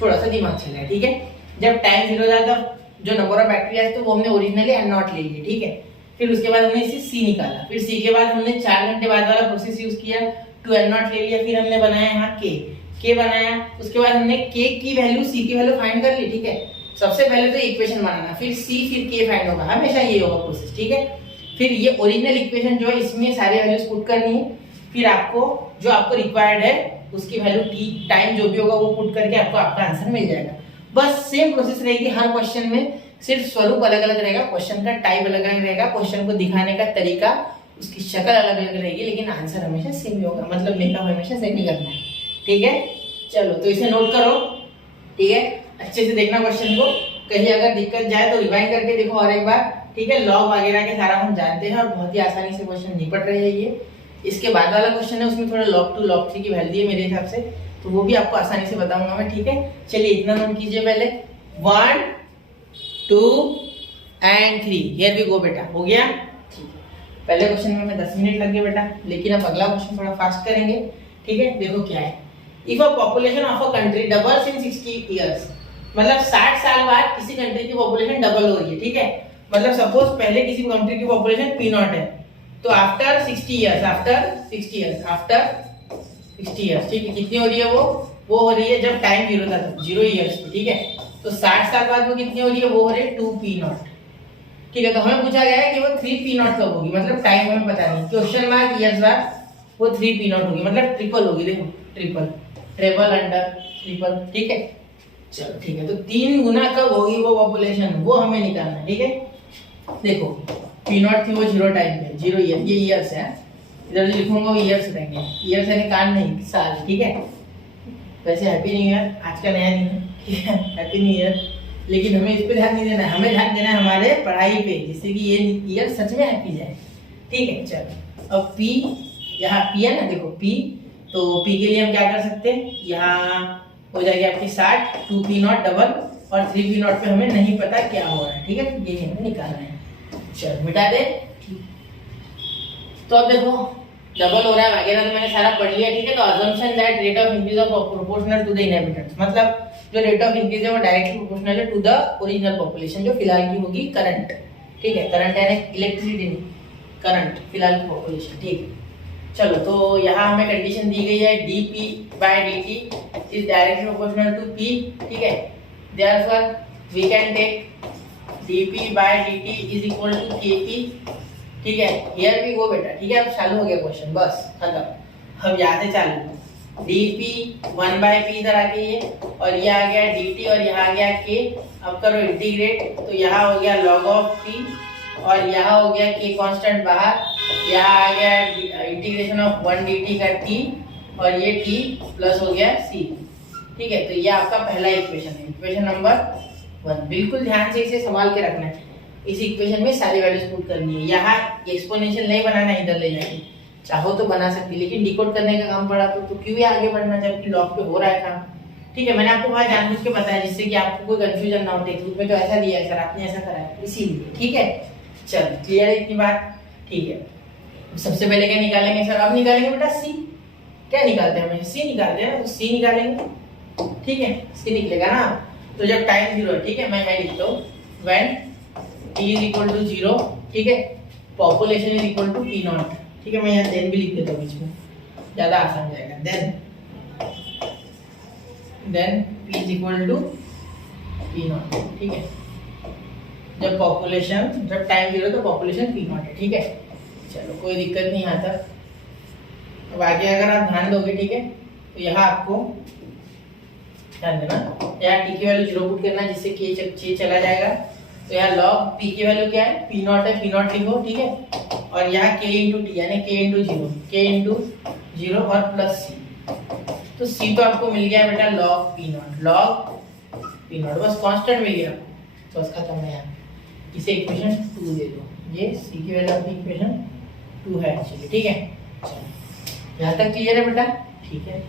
थोड़ा सा दिमाग चला, ठीक है। जब टाइम 0 था जो नंबर ऑफ बैक्टीरिया तो वो हमने ओरिजिनली n0 ले लिया, ठीक है। फिर उसके बाद हमने इसे c निकाला, फिर c के बाद हमने 4 घंटे बाद वाला प्रोसेस यूज किया, टू n0 ले लिया, फिर हमने बनाया यहाँ k बनाया, उसके बाद हमने k की वैल्यू c की वैल्यू फाइंड कर ली, ठीक है। सबसे पहले तो इक्वेशन बनाना, फिर c फिर k फाइंड होगा, हमेशा ये होगा प्रोसेस, ठीक है। फिर ये ओरिजिनल इक्वेशन जो है इसमें सारे वैल्यूज पुट करनी है, फिर आपको जो आपको रिक्वायर्ड है उसकी वैल्यू t टाइम जो भी होगा वो पुट करके आपको आपका आंसर मिल जाएगा। बस सेम प्रोसेस रहेगी हर क्वेश्चन में, सिर्फ स्वरूप अलग अलग रहेगा, क्वेश्चन का टाइप अलग अलग रहेगा, क्वेश्चन को दिखाने का तरीका, उसकी शक्ल अलग अलग रहेगी, लेकिन आंसर हमेशा सेम ही होगा, मतलब मेकअप हमेशा सेम ही करना है, ठीक है। चलो तो इसे नोट करो, ठीक है। अच्छे से देखना क्वेश्चन को, कहीं अगर दिक्कत जाए तो रिवाइंड करके देखो और एक बार, ठीक है। लॉग वगैरह के सारा हम जानते हैं और बहुत ही आसानी से क्वेश्चन निपट रहे हैं ये। इसके बाद वाला क्वेश्चन है उसमें थोड़ा log 2 log 3 की वैल्यू है मेरे हिसाब से, तो वो भी आपको आसानी से बताऊंगा मैं, ठीक है। चलिए इतना नोट कीजिए पहले, 1 2 एंड 3, हियर वी गो बेटा, हो गया, ठीक है। पहले क्वेश्चन में हमें 10 मिनट लग गए बेटा, लेकिन अब अगला क्वेश्चन थोड़ा फास्ट करेंगे, ठीक है। देखो क्या है, if a population of a country doubles in 60 years, मतलब 60 साल बाद किसी कंट्री की पॉपुलेशन डबल हो रही है, ठीक है। मतलब सपोज पहले किसी कंट्री की पॉपुलेशन p0 है, तो आफ्टर 60 इयर्स, ठीक है, कितनी हो रही है वो हो रही है जब टाइम 0 था, 0 इयर्स पे, ठीक है। तो 60 साल बाद वो कितनी हो रही है, वो हो रही है 2p0। ठीक है, तो हमें पूछा गया है कि वो 3p0 कब होगी, मतलब टाइम हमें पता नहीं, क्वेश्चन मार्क ईयर्स बाद वो 3p0 होगी, मतलब ट्रिपल होगी। देखो ट्रिपल अंडर ट्रिपल। ठीक है, चलो ठीक है, तो 3 गुना कब होगी वो पॉपुलेशन, वो हमें निकालना है। ठीक है, देखो p0 थी वो 0 टाइम पे, 0 ईयर, ये ईयर्स है, इधर जो लिखूंगा वो ईयर्स रहेंगे, ईयर्स यानी काल नहीं साल। ठीक है, वैसे हैप्पी न्यू ईयर, आज का नया दिन है, ठीक है, हैप्पी न्यू ईयर। लेकिन हमें इस पे ध्यान नहीं देना है, हमें ध्यान देना है हमारे पढ़ाई पे, जिससे कि ये ईयर सच में हैप्पी जाए। ठीक है, चलो अब p, यहाँ p है ना, देखो p, तो p के लिए हम क्या कर सकते हैं, यहाँ हो जाएगी आपकी 60, 2p0 डबल और 3p0 पे हमें नहीं पता क्या हो रहा है। ठीक है, तो ये हमें निकालना है। चलो मिटा दे। तो अब देखो डबल हो रहा है वगैरह तो मैंने सारा पढ़ लिया। ठीक है, तो assumption that rate of increase of proportional to the inhabitants, मतलब जो रेट ऑफ इंक्रीज है वो डायरेक्टली प्रोपोर्शनल है टू द ओरिजिनल पॉपुलेशन, जो फिलहाल की होगी करंट। ठीक है, करंट है इलेक्ट्रिसिटी नहीं, करंट फिलहाल की पॉपुलेशन। ठीक है, चलो तो यहाँ हमें कंडीशन दी गई है dp/dt is directly proportional to p। ठीक है, therefore we can take dp/dt is equal to kp। ठीक है, हियर वी गो बेटा। ठीक है, अब चालू हो गया क्वेश्चन, बस खत्म। हम यहाँ से चालू, dp 1/p इधर आ गई है और ये आ गया dt और यहाँ आ गया k। अब करो इंटीग्रेट, तो यहाँ हो गया log ऑफ p और यहाँ हो गया k कांस्टेंट बाहर, यहाँ आ गया इंटीग्रेशन ऑफ 1 dt का t और ये t प्लस हो गया c। ठीक है, तो ये आपका पहला इक्वेशन है, इक्वेशन नंबर 1। बिल्कुल ध्यान से इसे संभाल के रखना है, इस इक्वेशन में सारी वैल्यूज पुट करनी है। यहाँ एक्सपोनेंशियल नहीं बनाना, इधर ले जाएंगे, चाहो तो बना सकती, लेकिन डिकोड करने का काम पड़ा तो क्यों ही आगे बढ़ना जबकि लॉग पे हो रहा है काम। ठीक है, मैंने आपको वहाँ जानबूझ के बताया जिससे कि आपको कोई कंफ्यूजन ना हो, टेक्स्ट में तो ऐसा दिया है सर, आपने ऐसा करा है इसीलिए। ठीक है, चलो क्लियर है इतनी बात। ठीक है, सबसे पहले क्या निकालेंगे सर, अब निकालेंगे बेटा सी। क्या निकालते हैं, हमें सी निकालते हैं, तो सी निकालेंगे। ठीक है, सी निकलेगा ना, तो जब टाइम 0 है। ठीक है, मैं यहाँ लिखता हूँ when t is equal to 0। ठीक है, population is equal to p0। ठीक है, मैं यहाँ देन भी लिख देता हूँ बीच में, ज्यादा आसान जाएगा। Then p is equal to p0। ठीक है, जब टाइम 0 तो पॉपुलेशन p0 है। ठीक है, चलो कोई दिक्कत नहीं यहाँ तक। अब आगे अगर आप ध्यान दोगे, ठीक है, तो यहाँ आपको ध्यान देना, यहाँ t की वैल्यू 0 पुट करना जिससे k चला जाएगा। तो यहाँ log p की वैल्यू क्या है, p0 है, p0 लिखो। ठीक है, और यहाँ k इंटू टी यानी k इंटू 0 और प्लस c। तो c तो आपको मिल गया बेटा log p0, बस कांस्टेंट मिल गया, बस खत्म है। यहाँ इसे इक्वेशन 2 दे दो, ये c की वैल्यू आपकी इक्वेशन 2 है एक्चुअली। ठीक है, यहाँ तक क्लियर है बेटा। ठीक है,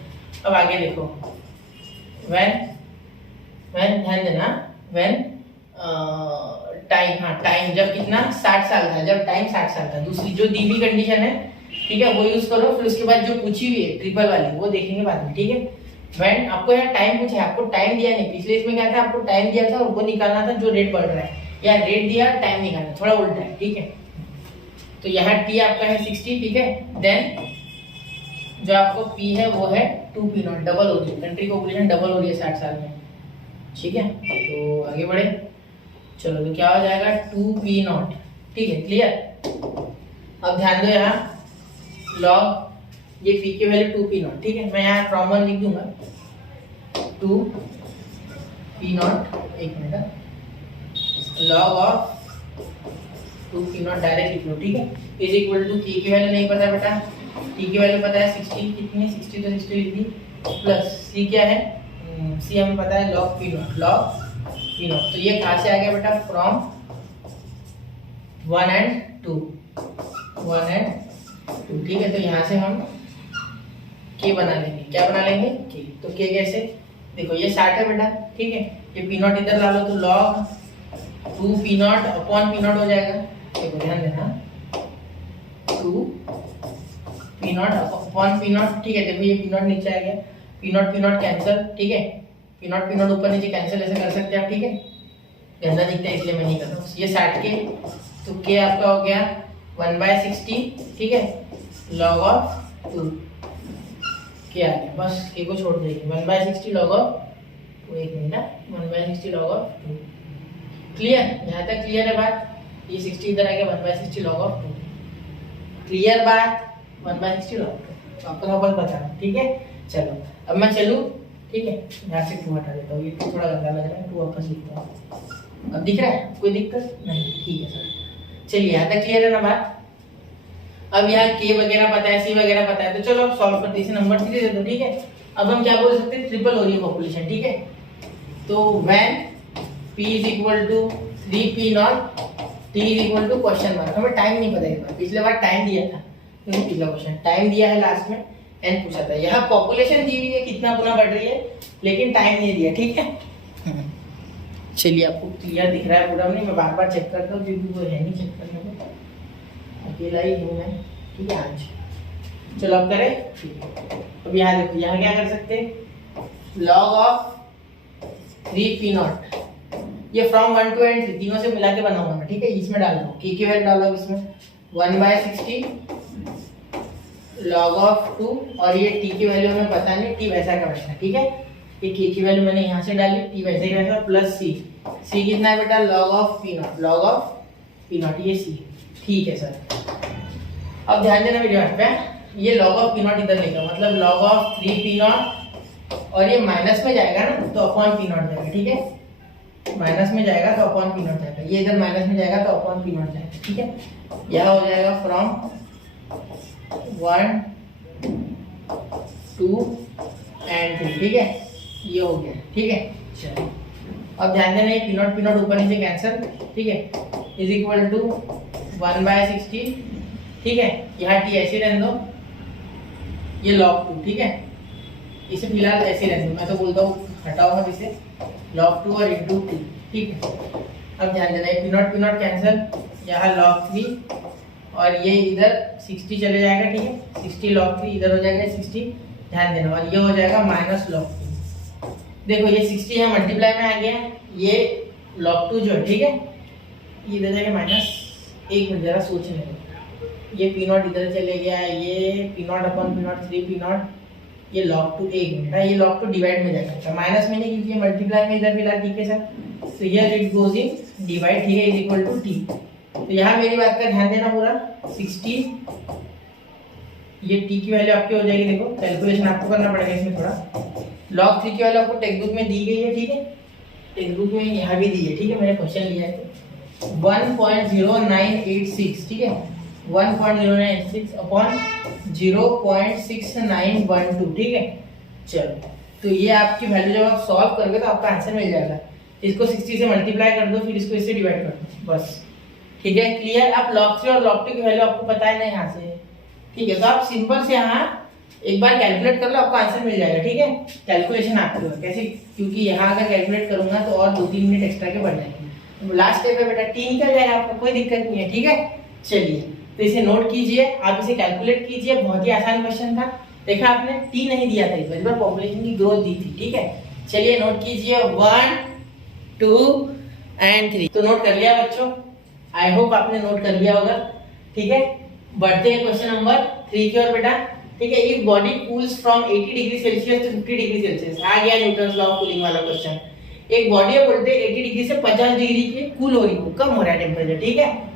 अब आगे देखो, व्हेन ध्यान देना, व्हेन टाइम जब कितना 60 साल था, जब टाइम 60 साल था। दूसरी जो दी हुई कंडीशन है, ठीक है, वो यूज करो। फिर उसके बाद जो पूछी हुई है ट्रिपल वाली वो देखेंगे बाद में। ठीक है, व्हेन आपको यहाँ टाइम पूछा है, आपको टाइम दिया नहीं, पिछले इसमें क्या था, आपको टाइम दिया था और वो निकालना था जो रेट बढ़ रहा है, या रेट दिया टाइम निकालना, थोड़ा उल्टा है। ठीक है, तो यहाँ टी आपका है 60। ठीक है, देन जो आपको पी है वो है 2p0, डबल हो रही है, कंट्री पॉपुलेशन डबल हो रही है 60 साल में। ठीक है, तो आगे बढ़े, चलो तो क्या हो जाएगा 2p0। ठीक है, क्लियर। अब ध्यान दो यहाँ लॉग ये p की वैल्यू 2p0। ठीक है, मैं यहाँ फ्रॉम 1 लिख दूंगा 2p0, एक minute, log of 2p0 direct लिख लो। ठीक है, इज इक्वल टू t की वैल्यू नहीं पता बेटा, t की वैल्यू पता है 60, कितनी है 60, तो 60 लिख दी, प्लस c क्या है, c हमें पता है log p0। तो ये कहाँ से आ गया बेटा, फ्रॉम 1 and 2। ठीक है, तो यहाँ से हम k बना लेंगे, क्या बना लेंगे k। तो k कैसे, देखो ये 60 है बेटा। ठीक है, ये p0 इधर ला लो, तो log 2p0 अपॉन p0 हो जाएगा। देखो ध्यान देना, 2p0 अपॉन p0। ठीक है, देखो ये p0 नीचे आ गया, p0 कैंसिल। ठीक है, p0 ऊपर नीचे कैंसिल ऐसे कर सकते हैं आप। ठीक है, गंदा दिखता है इसलिए मैं नहीं कर रहा हूँ। ये 60 के, तो k आपका हो गया 1/60। ठीक है, log ऑफ 2 k आ गया, बस k को छोड़ देंगे, 1/60 log ऑफ 2 एक मिनट, 1/60 log ऑफ 2। क्लियर, यहाँ तक क्लियर है बात? ये 60 इधर आ गया, 1/60 log ऑफ 2। क्लियर बात? 1/60 log 2 आपको तो बस बताना, ठीक है। चलो अब मैं चलूँ, ठीक है, यहाँ से 2 हटा देता हूँ, ये 2 थोड़ा गंदा लग रहा है, 2 वापस लिखता हूँ। अब दिख रहा है, कोई दिक्कत नहीं? ठीक है सर, चलिए यहाँ तक क्लियर है ना बात? अब यहाँ के वगैरह पता है, सी वगैरह पता है, तो चलो अब सॉल्व करते हैं, नंबर 3 दे दो, ठीक है। अब हम क्या बोल सकते हैं, ट्रिपल हो रही है पॉपुलेशन, ठीक है। तो when p is equal to 3p0 t is equal to question mark. हमें टाइम नहीं पता है, पिछले बार टाइम दिया था, तो पिछला क्वेश्चन टाइम दिया है, लास्ट में n पूछा था। यहाँ पॉपुलेशन दी हुई है कितना गुना बढ़ रही है, लेकिन टाइम नहीं दिया, ठीक है। चलिए आपको क्लियर दिख रहा है पूरा? नहीं, मैं बार बार चेक करता हूँ क्योंकि वो है नहीं चेक करने को, अकेला ही हूँ मैं, ठीक है। आज चलो अब करें, ठीक है। अब यहाँ देखो, यहाँ क्या कर सकते हैं, लॉग ऑफ 3p0, ये फ्रॉम 1 to n तीनों से मिला के बनाऊंगा मैं, ठीक है। इसमें डाल दो की वैल्यू डालो, इसमें 1/60 log ऑफ 2, और ये t की वैल्यू हमें पता नहीं, t वैसा का वैसा, ठीक है। ये k की वैल्यू मैंने यहाँ से डाली, t वैसे का वैसा, प्लस c कितना है बेटा, log ऑफ p0, ये c, ठीक है सर। अब ध्यान देना मेरी बात पे, ये log ऑफ p0 इधर लेगा, मतलब log ऑफ 3p0, और ये माइनस में जाएगा ना तो अपॉन p0 जाएगा, ठीक है। माइनस में जाएगा तो अपॉन p0 जाएगा, ये इधर माइनस में जाएगा तो अपॉन p0 जाएगा, ठीक है। यह हो जाएगा फ्रॉम 1 2 and 3, ठीक है। ये हो गया, ठीक है। चलो अब ध्यान देना, ये p0 ऊपर नीचे कैंसिल, ठीक है, इज इक्वल टू 1/60, ठीक है। यहाँ t ऐसे रहने दो, ये log 2, ठीक है। इसे फिलहाल ऐसे रहने दो, मैं तो बोलता हूँ हटाओ मत इसे, log 2 और इंटू 2, ठीक है। अब ध्यान देना, ये p0 कैंसिल, यहाँ log 3, और ये इधर 60 चले जाएगा, ठीक है। 60 log 3 इधर हो जाएगा 60, ध्यान देना, और ये हो जाएगा माइनस log 3। देखो ये 60 यहाँ मल्टीप्लाई में आ गया, ये log 2 जो है, ठीक है, ये इधर जाएगा माइनस, एक मिनट जरा सोचने दो, ये p0 इधर चले गया, ये p0 अपॉन p0 3p0, ये log 2, एक मिनट, ये log 2 डिवाइड में जाएगा, माइनस में नहीं क्योंकि ये मल्टीप्लाई में इधर फिलहाल, ठीक है सर। तो here it goes in divide, ठीक है, इज इक्वल टू t। तो यहाँ मेरी बात का ध्यान देना पूरा, 60, ये t की वैल्यू आपकी हो जाएगी, देखो कैलकुलेशन आपको करना पड़ेगा इसमें थोड़ा। log 3 की वैल्यू आपको टेक्स्ट बुक में दी गई है, ठीक है, टेक्स्ट बुक में यहाँ भी दी है, ठीक है, मैंने क्वेश्चन लिया है, 1.0986, ठीक है, 1.0986 अपॉन 0.6912, ठीक है। चलो तो ये आपकी वैल्यू जब आप सॉल्व करोगे तो आपका आंसर मिल जाएगा। इसको 60 से मल्टीप्लाई कर दो, फिर इसको इससे डिवाइड कर दो, बस, ठीक है, क्लियर। आप log 3 और log 2 की वैल्यू आपको पता है ना यहाँ से, ठीक है। तो आप सिंपल से यहाँ एक बार कैलकुलेट कर लो, आपको आंसर मिल जाएगा, ठीक है। कैलकुलेशन आपकी हो कैसे, क्योंकि यहाँ अगर कैलकुलेट करूंगा तो और 2-3 मिनट एक्स्ट्रा के बढ़ जाएंगे। लास्ट स्टेप है बेटा, t निकल जाएगा आपको, कोई दिक्कत नहीं है, ठीक है। चलिए तो इसे नोट कीजिए, आप इसे कैलकुलेट कीजिए, बहुत ही आसान क्वेश्चन था। देखा आपने, t नहीं दिया था, इस बार पॉपुलेशन की ग्रोथ दी थी, ठीक है। चलिए नोट कीजिए, 1 2 and 3, तो नोट कर लिया बच्चों, आई होप आपने नोट कर लिया होगा, ठीक है। बढ़ते हैं क्वेश्चन नंबर 3 की ओर बेटा, ठीक है। If body cools from 80 degree Celsius to 50 degree Celsius, आ गया न्यूटन्स लॉ ऑफ कूलिंग वाला क्वेश्चन। एक बॉडी है बोलते 80 डिग्री से 50 डिग्री के कूल हो रही है, कम हो रहा है टेम्परेचर, ठीक है।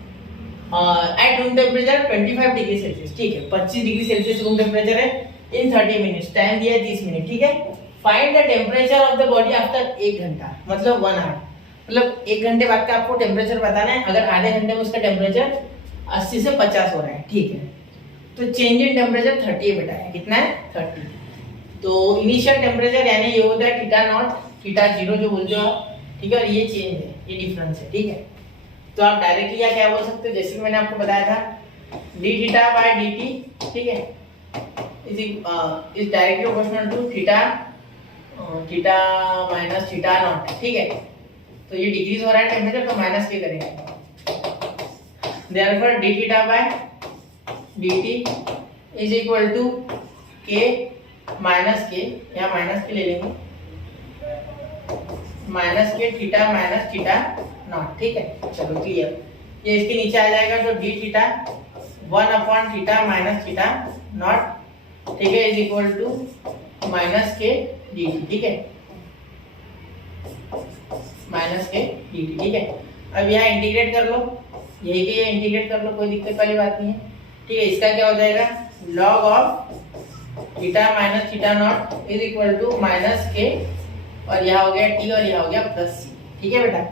At room temperature 25 degree Celsius, ठीक है, 25 डिग्री सेल्सियस रूम टेम्परेचर है, इन 30 मिनट्स, टाइम दिया है 30 मिनट, ठीक है। Find the temperature of the body after 1 घंटा, मतलब 1 आवर, मतलब 1 घंटे बाद का आपको टेम्परेचर बताना है। अगर आधे घंटे में उसका टेम्परेचर 80 से 50 हो रहा है, ठीक है, तो चेंज इन टेम्परेचर 30 है बेटा, कितना है 30। तो इनिशियल टेम्परेचर यानी ये होता है थीटा नॉट, थीटा 0 जो बोलते हो आप, ठीक है, और ये चेंज है, ये डिफरेंस है, ठीक है। तो आप डायरेक्टली या क्या बोल सकते हो, जैसे कि मैंने आपको बताया था d थीटा बाय dt, ठीक है, is directly proportional to theta theta minus theta naught, ठीक है। तो ये डिक्रीज हो रहा है टेम्परेचर, तो माइनस के करेंगे, therefore d theta by dt is equal to k minus k, यहाँ माइनस के ले लेंगे, माइनस के थीटा माइनस थीटा नॉट, ठीक है। चलो क्लियर, ये इसके नीचे आ जाएगा, तो d theta 1 upon theta minus theta naught, ठीक है, इज इक्वल टू माइनस के dt, ठीक है। माइनस के डी टी। ठीक है, अब यहाँ इंटीग्रेट कर लो, यही के ये इंटीग्रेट कर लो, कोई दिक्कत वाली बात नहीं है। ठीक है, इसका क्या हो जाएगा, log of theta minus theta not is equal to minus k, और यहाँ हो गया टी और यहाँ हो गया प्लस सी। ठीक है बेटा,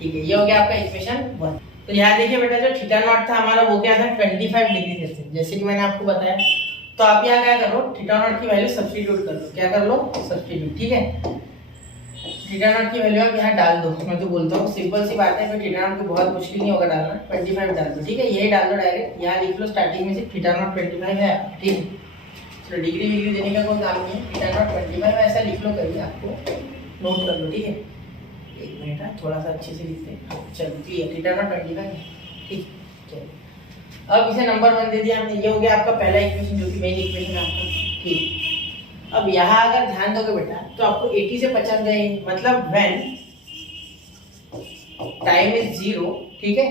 ठीक है, ये हो गया आपका इक्वेशन 1। तो यहाँ देखिए बेटा, जो थीटा नॉट था हमारा वो क्या था, 25 डिग्री सेल्सियस, जैसे कि मैंने आपको बताया। तो आप यहाँ क्या करो, थीटा नॉट की वैल्यू सब्स्टिट्यूट कर लो। क्या कर लो, सब्स्टिट्यूट। ठीक है, थीटा नॉट की वैल्यू आप यहाँ डाल दो। मैं तो बोलता हूँ सिंपल सी बात है, फिर थीटा नॉट को बहुत मुश्किल नहीं होगा डालना, 25 डाल दो। ठीक है, यही डाल दो डायरेक्ट, यहाँ लिख लो स्टार्टिंग में से थीटा नॉट 25 है। ठीक है, चलो डिग्री विग्री देने का कोई काम नहीं है, थीटा नॉट 25 ऐसा लिख लो, कभी आपको नोट कर लो। ठीक है, एक मिनट है, थोड़ा सा अच्छे से लिखते हैं। चलो क्लियर, थीटा नॉट 25 है। ठीक, चलो अब इसे नंबर 1 दे दिया हमने, ये हो गया आपका पहला इक्वेशन, जो कि मेन इक्वेशन है आपका। ठीक, अब यहाँ अगर ध्यान दोगे बेटा तो आपको 80 से 50 गए, मतलब व्हेन टाइम इज 0, ठीक है,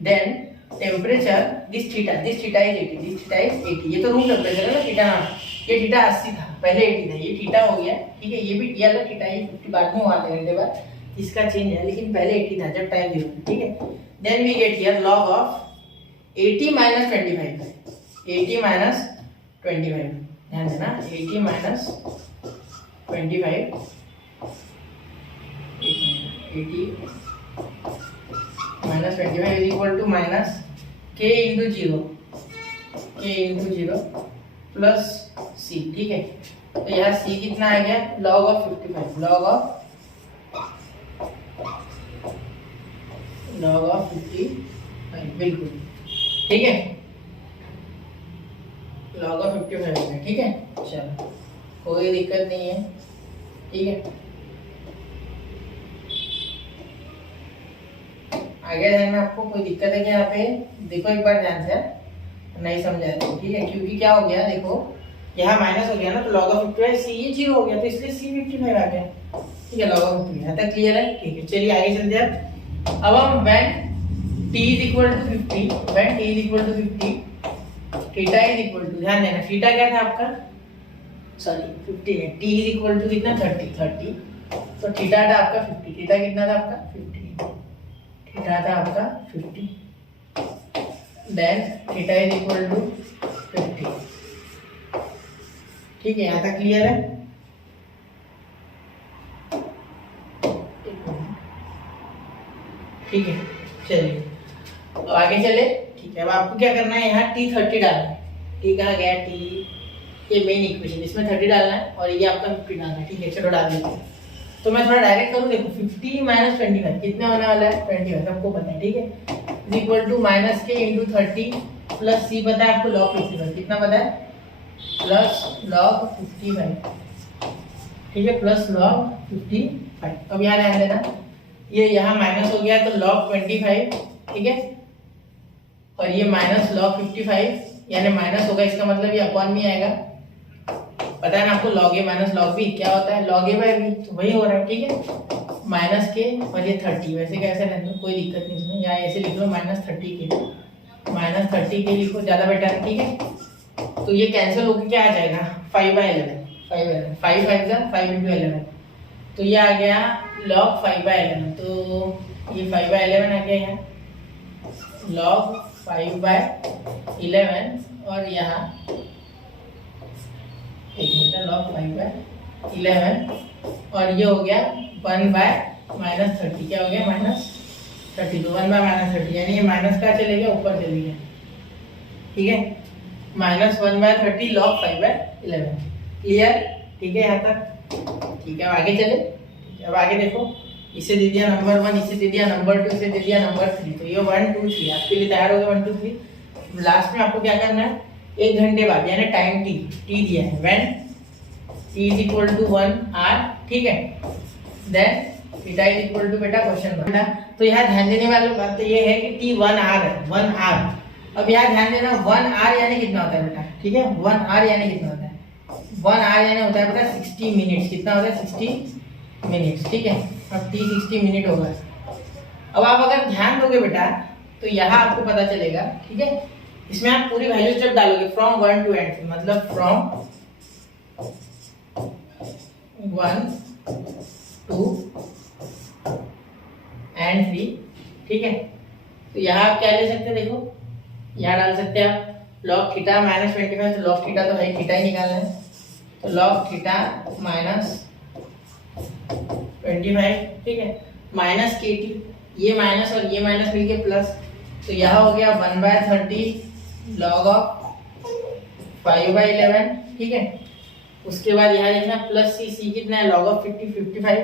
then temperature this theta is 80, ये तो रूम टेम्परेचर है ना थीटा नॉट, ये थीटा 80 था, पहले 80 था, ये थीटा हो गया। ठीक है, ये भी ये अलग थीटा है, 50 बाद में हुआ आधे घंटे बाद इसका चेंज है, लेकिन पहले 80 था जब टाइम 0। ठीक है, then we get here log of 80 minus 25, 80 minus 25, ध्यान देना, 80 minus 25, 80 minus 25 is equal to minus k into 0 plus c. ठीक है, तो यहाँ सी कितना आ गया, log ऑफ 55, log ऑफ 55, बिल्कुल ठीक है, log ऑफ 55 है। ठीक है, चलो कोई दिक्कत नहीं है। ठीक है, आगे ध्यान में आपको कोई दिक्कत है क्या, यहाँ पे देखो एक बार ध्यान से, नहीं समझा तो। ठीक है, क्योंकि क्या हो गया, देखो यहाँ माइनस हो गया ना, तो log ऑफ 55 सी ये 0 हो गया, तो इसलिए सी 55 आ गया। ठीक है, log ऑफ 55 यहाँ तक क्लियर है। ठीक है, चलिए आगे चलते हैं। अब हम when t is equal to 50, when t is equal to 50, theta is equal to, ध्यान देना थीटा क्या था आपका, सॉरी 50 है, t इज इक्वल टू कितना 30, तो थीटा था आपका 50, थीटा कितना था आपका 50, थीटा था आपका 50, then theta is equal to 50। ठीक है, यहाँ तक क्लियर है। ठीक है, चलिए अब आगे चले। ठीक है, अब आपको क्या करना है, यहाँ t30 डालना है। ठीक है, गया t, ये मेन इक्वेशन, इसमें 30 डालना है और ये आपका 50 डालना है। ठीक है, चलो डाल देते हैं। तो मैं थोड़ा डायरेक्ट करूँ, देखो 50 माइनस 25 कितने होने वाला है, 25 सबको पता है। ठीक है, is equal to minus k into 30 plus सी पता है आपको log 55, कितना पता है, प्लस log 55। ठीक है, प्लस log 55। अब यहाँ ध्यान देना, ये यहाँ माइनस हो गया तो log 25। ठीक है, और ये माइनस log 55, यानी माइनस होगा, इसका मतलब ये अपॉन में आएगा। पता है ना आपको, log a minus log b क्या होता है, log a बाय b, तो वही हो रहा है। ठीक है, माइनस के और ये 30, वैसे कैसे रहने दो, कोई दिक्कत नहीं इसमें, या ऐसे लिख लो माइनस 30 के, माइनस 30 के लिखो, ज़्यादा बेटर है। ठीक है, तो ये कैंसिल होकर क्या आ जाएगा, 5/11, 5 5 इंटू 11, तो ये आ गया log 5/11, तो ये 5/11 आ गया यहाँ, log 5/11, और यहाँ एक मिनट, log 5/11, और ये हो गया 1/-30, क्या हो गया -30, तो 1/-30, यानी ये माइनस का चले गया, ऊपर चले गया। ठीक है, -1/30 log 5/11, क्लियर। ठीक है यहाँ तक। ठीक है, अब आगे चले। अब आगे देखो, इसे दे दिया नंबर 1, इसे दे दिया नंबर 2, इसे दे दिया नंबर 3, तो ये 1 2 3 आपके लिए तैयार हो गया। 1 2 3 लास्ट में आपको क्या करना है, 1 घंटे बाद, यानी टाइम t दिया है, when t is equal to 1 hour. ठीक है, then theta is equal to, बेटा क्वेश्चन बेटा, तो यहाँ ध्यान देने वाली बात तो ये है कि t 1 आवर है, 1 आवर। अब यहाँ ध्यान देना, 1 आवर यानी कितना होता है बेटा, ठीक है, 1 आवर यानी कितना होता है, 1 आवर यानी होता है बेटा 60 मिनट्स, कितना होता है 60 मिनट्स। ठीक है, अब t 60 मिनट होगा। अब आप अगर ध्यान दोगे बेटा तो यहाँ आपको पता चलेगा। ठीक है, इसमें आप पूरी वैल्यू जब डालोगे फ्रॉम 1 टू एंड, मतलब फ्रॉम 1 to यहाँ आप क्या ले सकते हैं, देखो यहाँ डाल सकते हैं आप log थीटा माइनस 25, तो log थीटा तो है, थीटा ही निकालना है, तो log थीटा माइनस 25, ठीक है, माइनस के टी, ये माइनस और ये माइनस मिलके प्लस, तो यहाँ हो गया 1/30 log ऑफ 5/11, ठीक है। उसके बाद यहाँ देखना प्लस सी कितना है, log of 55